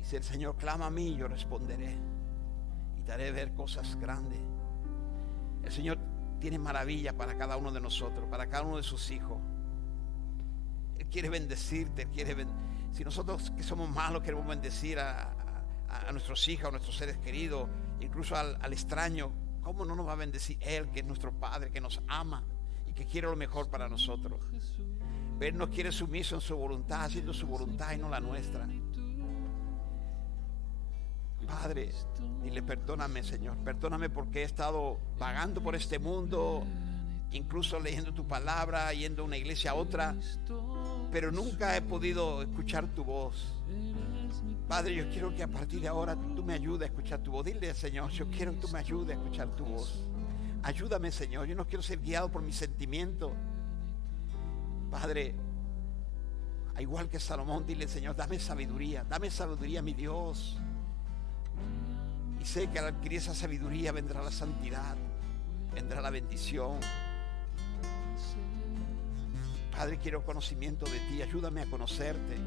Y si el Señor clama a mí, yo responderé y te haré ver cosas grandes. El Señor tiene maravilla para cada uno de nosotros, para cada uno de sus hijos. Él quiere bendecirte, Él quiere si nosotros que somos malos queremos bendecir a nuestros hijos, a nuestros seres queridos, incluso al extraño, ¿cómo no nos va a bendecir Él, que es nuestro Padre, que nos ama y que quiere lo mejor para nosotros? Pero Él nos quiere sumiso en su voluntad, haciendo su voluntad y no la nuestra. Padre, dile: perdóname, Señor, perdóname porque he estado vagando por este mundo, incluso leyendo tu palabra, yendo de una iglesia a otra, pero nunca he podido escuchar tu voz. Padre, yo quiero que a partir de ahora tú me ayudes a escuchar tu voz. Dile: Señor, yo quiero que tú me ayudes a escuchar tu voz. Ayúdame, Señor, yo no quiero ser guiado por mis sentimientos. Padre, igual que Salomón, dile: Señor, dame sabiduría, mi Dios. Y sé que al adquirir esa sabiduría vendrá la santidad, vendrá la bendición. Padre, quiero conocimiento de ti, ayúdame a conocerte.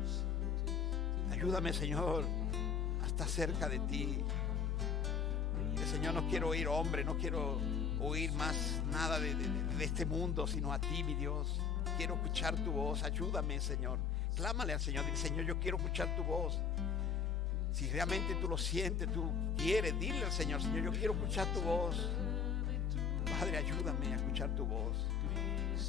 Ayúdame, Señor, a estar cerca de ti. Señor, no quiero oír hombre, no quiero oír más nada de este mundo, sino a ti, mi Dios. Quiero escuchar tu voz, ayúdame, Señor. Clámale al Señor, dile: Señor, yo quiero escuchar tu voz. Si realmente tú lo sientes, tú quieres, dile al Señor: Señor, yo quiero escuchar tu voz. Padre, ayúdame a escuchar tu voz.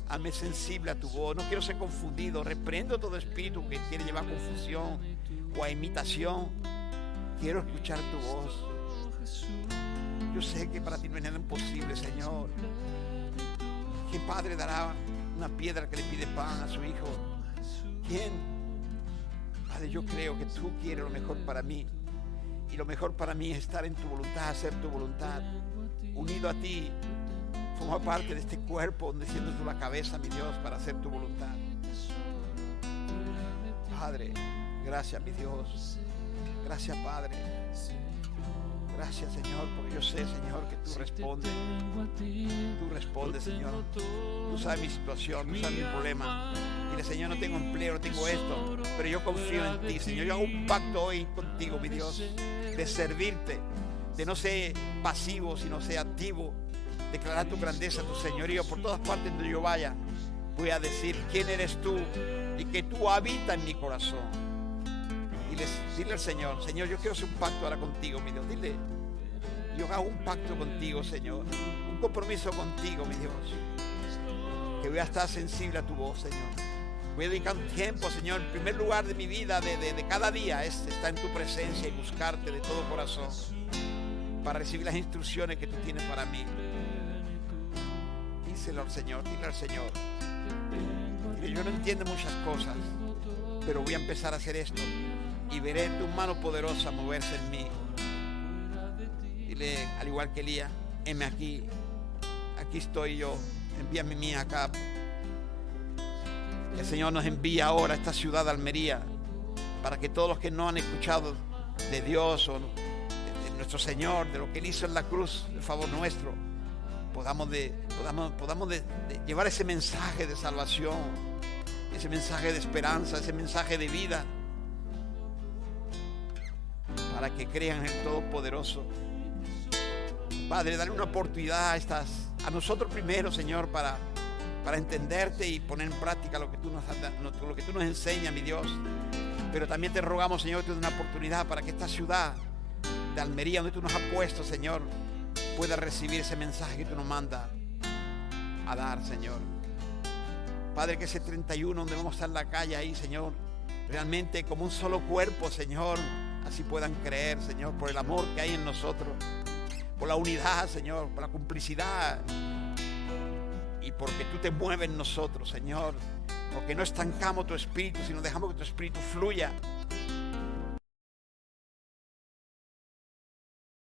Hazme sensible a tu voz. No quiero ser confundido. Reprendo todo espíritu que quiere llevar a confusión o a imitación. Quiero escuchar tu voz. Yo sé que para ti no hay nada imposible, Señor. ¿Qué padre dará una piedra que le pide pan a su hijo? ¿Quién? Padre, yo creo que tú quieres lo mejor para mí. Y lo mejor para mí es estar en tu voluntad, hacer tu voluntad. Unido a ti, formar parte de este cuerpo donde siendo tú la cabeza, mi Dios, para hacer tu voluntad. Padre, gracias, mi Dios. Gracias, Padre. Gracias, Señor, porque yo sé, Señor, que tú respondes. Tú respondes, Señor. Tú sabes mi situación, tú sabes mi problema. Dile: Señor, no tengo empleo, no tengo esto, pero yo confío en ti, Señor. Yo hago un pacto hoy contigo, mi Dios, de servirte, de no ser pasivo, sino ser activo. Declarar tu grandeza, tu señorío por todas partes donde yo vaya. Voy a decir quién eres tú y que tú habitas en mi corazón. Dile al Señor: Señor, yo quiero hacer un pacto ahora contigo, mi Dios. Dile: yo hago un pacto contigo, Señor. Un compromiso contigo, mi Dios. Que voy a estar sensible a tu voz, Señor. Voy a dedicar un tiempo, Señor. El primer lugar de mi vida, de cada día, es estar en tu presencia y buscarte de todo corazón para recibir las instrucciones que tú tienes para mí. Díselo al Señor, dile al Señor: dile: yo no entiendo muchas cosas, pero voy a empezar a hacer esto y veré tu mano poderosa moverse en mí. Dile, al igual que Elías: heme aquí, aquí estoy yo, envíame a mí acá. El Señor nos envía ahora a esta ciudad de Almería para que todos los que no han escuchado de Dios o de nuestro Señor, de lo que Él hizo en la cruz, el favor nuestro, podamos llevar ese mensaje de salvación, ese mensaje de esperanza, ese mensaje de vida, para que crean en el Todopoderoso. Padre, dale una oportunidad a nosotros primero, Señor, para entenderte y poner en práctica lo que tú nos enseñas, mi Dios. Pero también te rogamos, Señor, que tú des una oportunidad para que esta ciudad de Almería, donde tú nos has puesto, Señor, pueda recibir ese mensaje que tú nos mandas a dar, Señor. Padre, que ese 31 donde vamos a estar en la calle ahí, Señor, realmente como un solo cuerpo, Señor, así puedan creer, Señor, por el amor que hay en nosotros, por la unidad, Señor, por la complicidad, y porque tú te mueves en nosotros, Señor, porque no estancamos tu espíritu, sino dejamos que tu espíritu fluya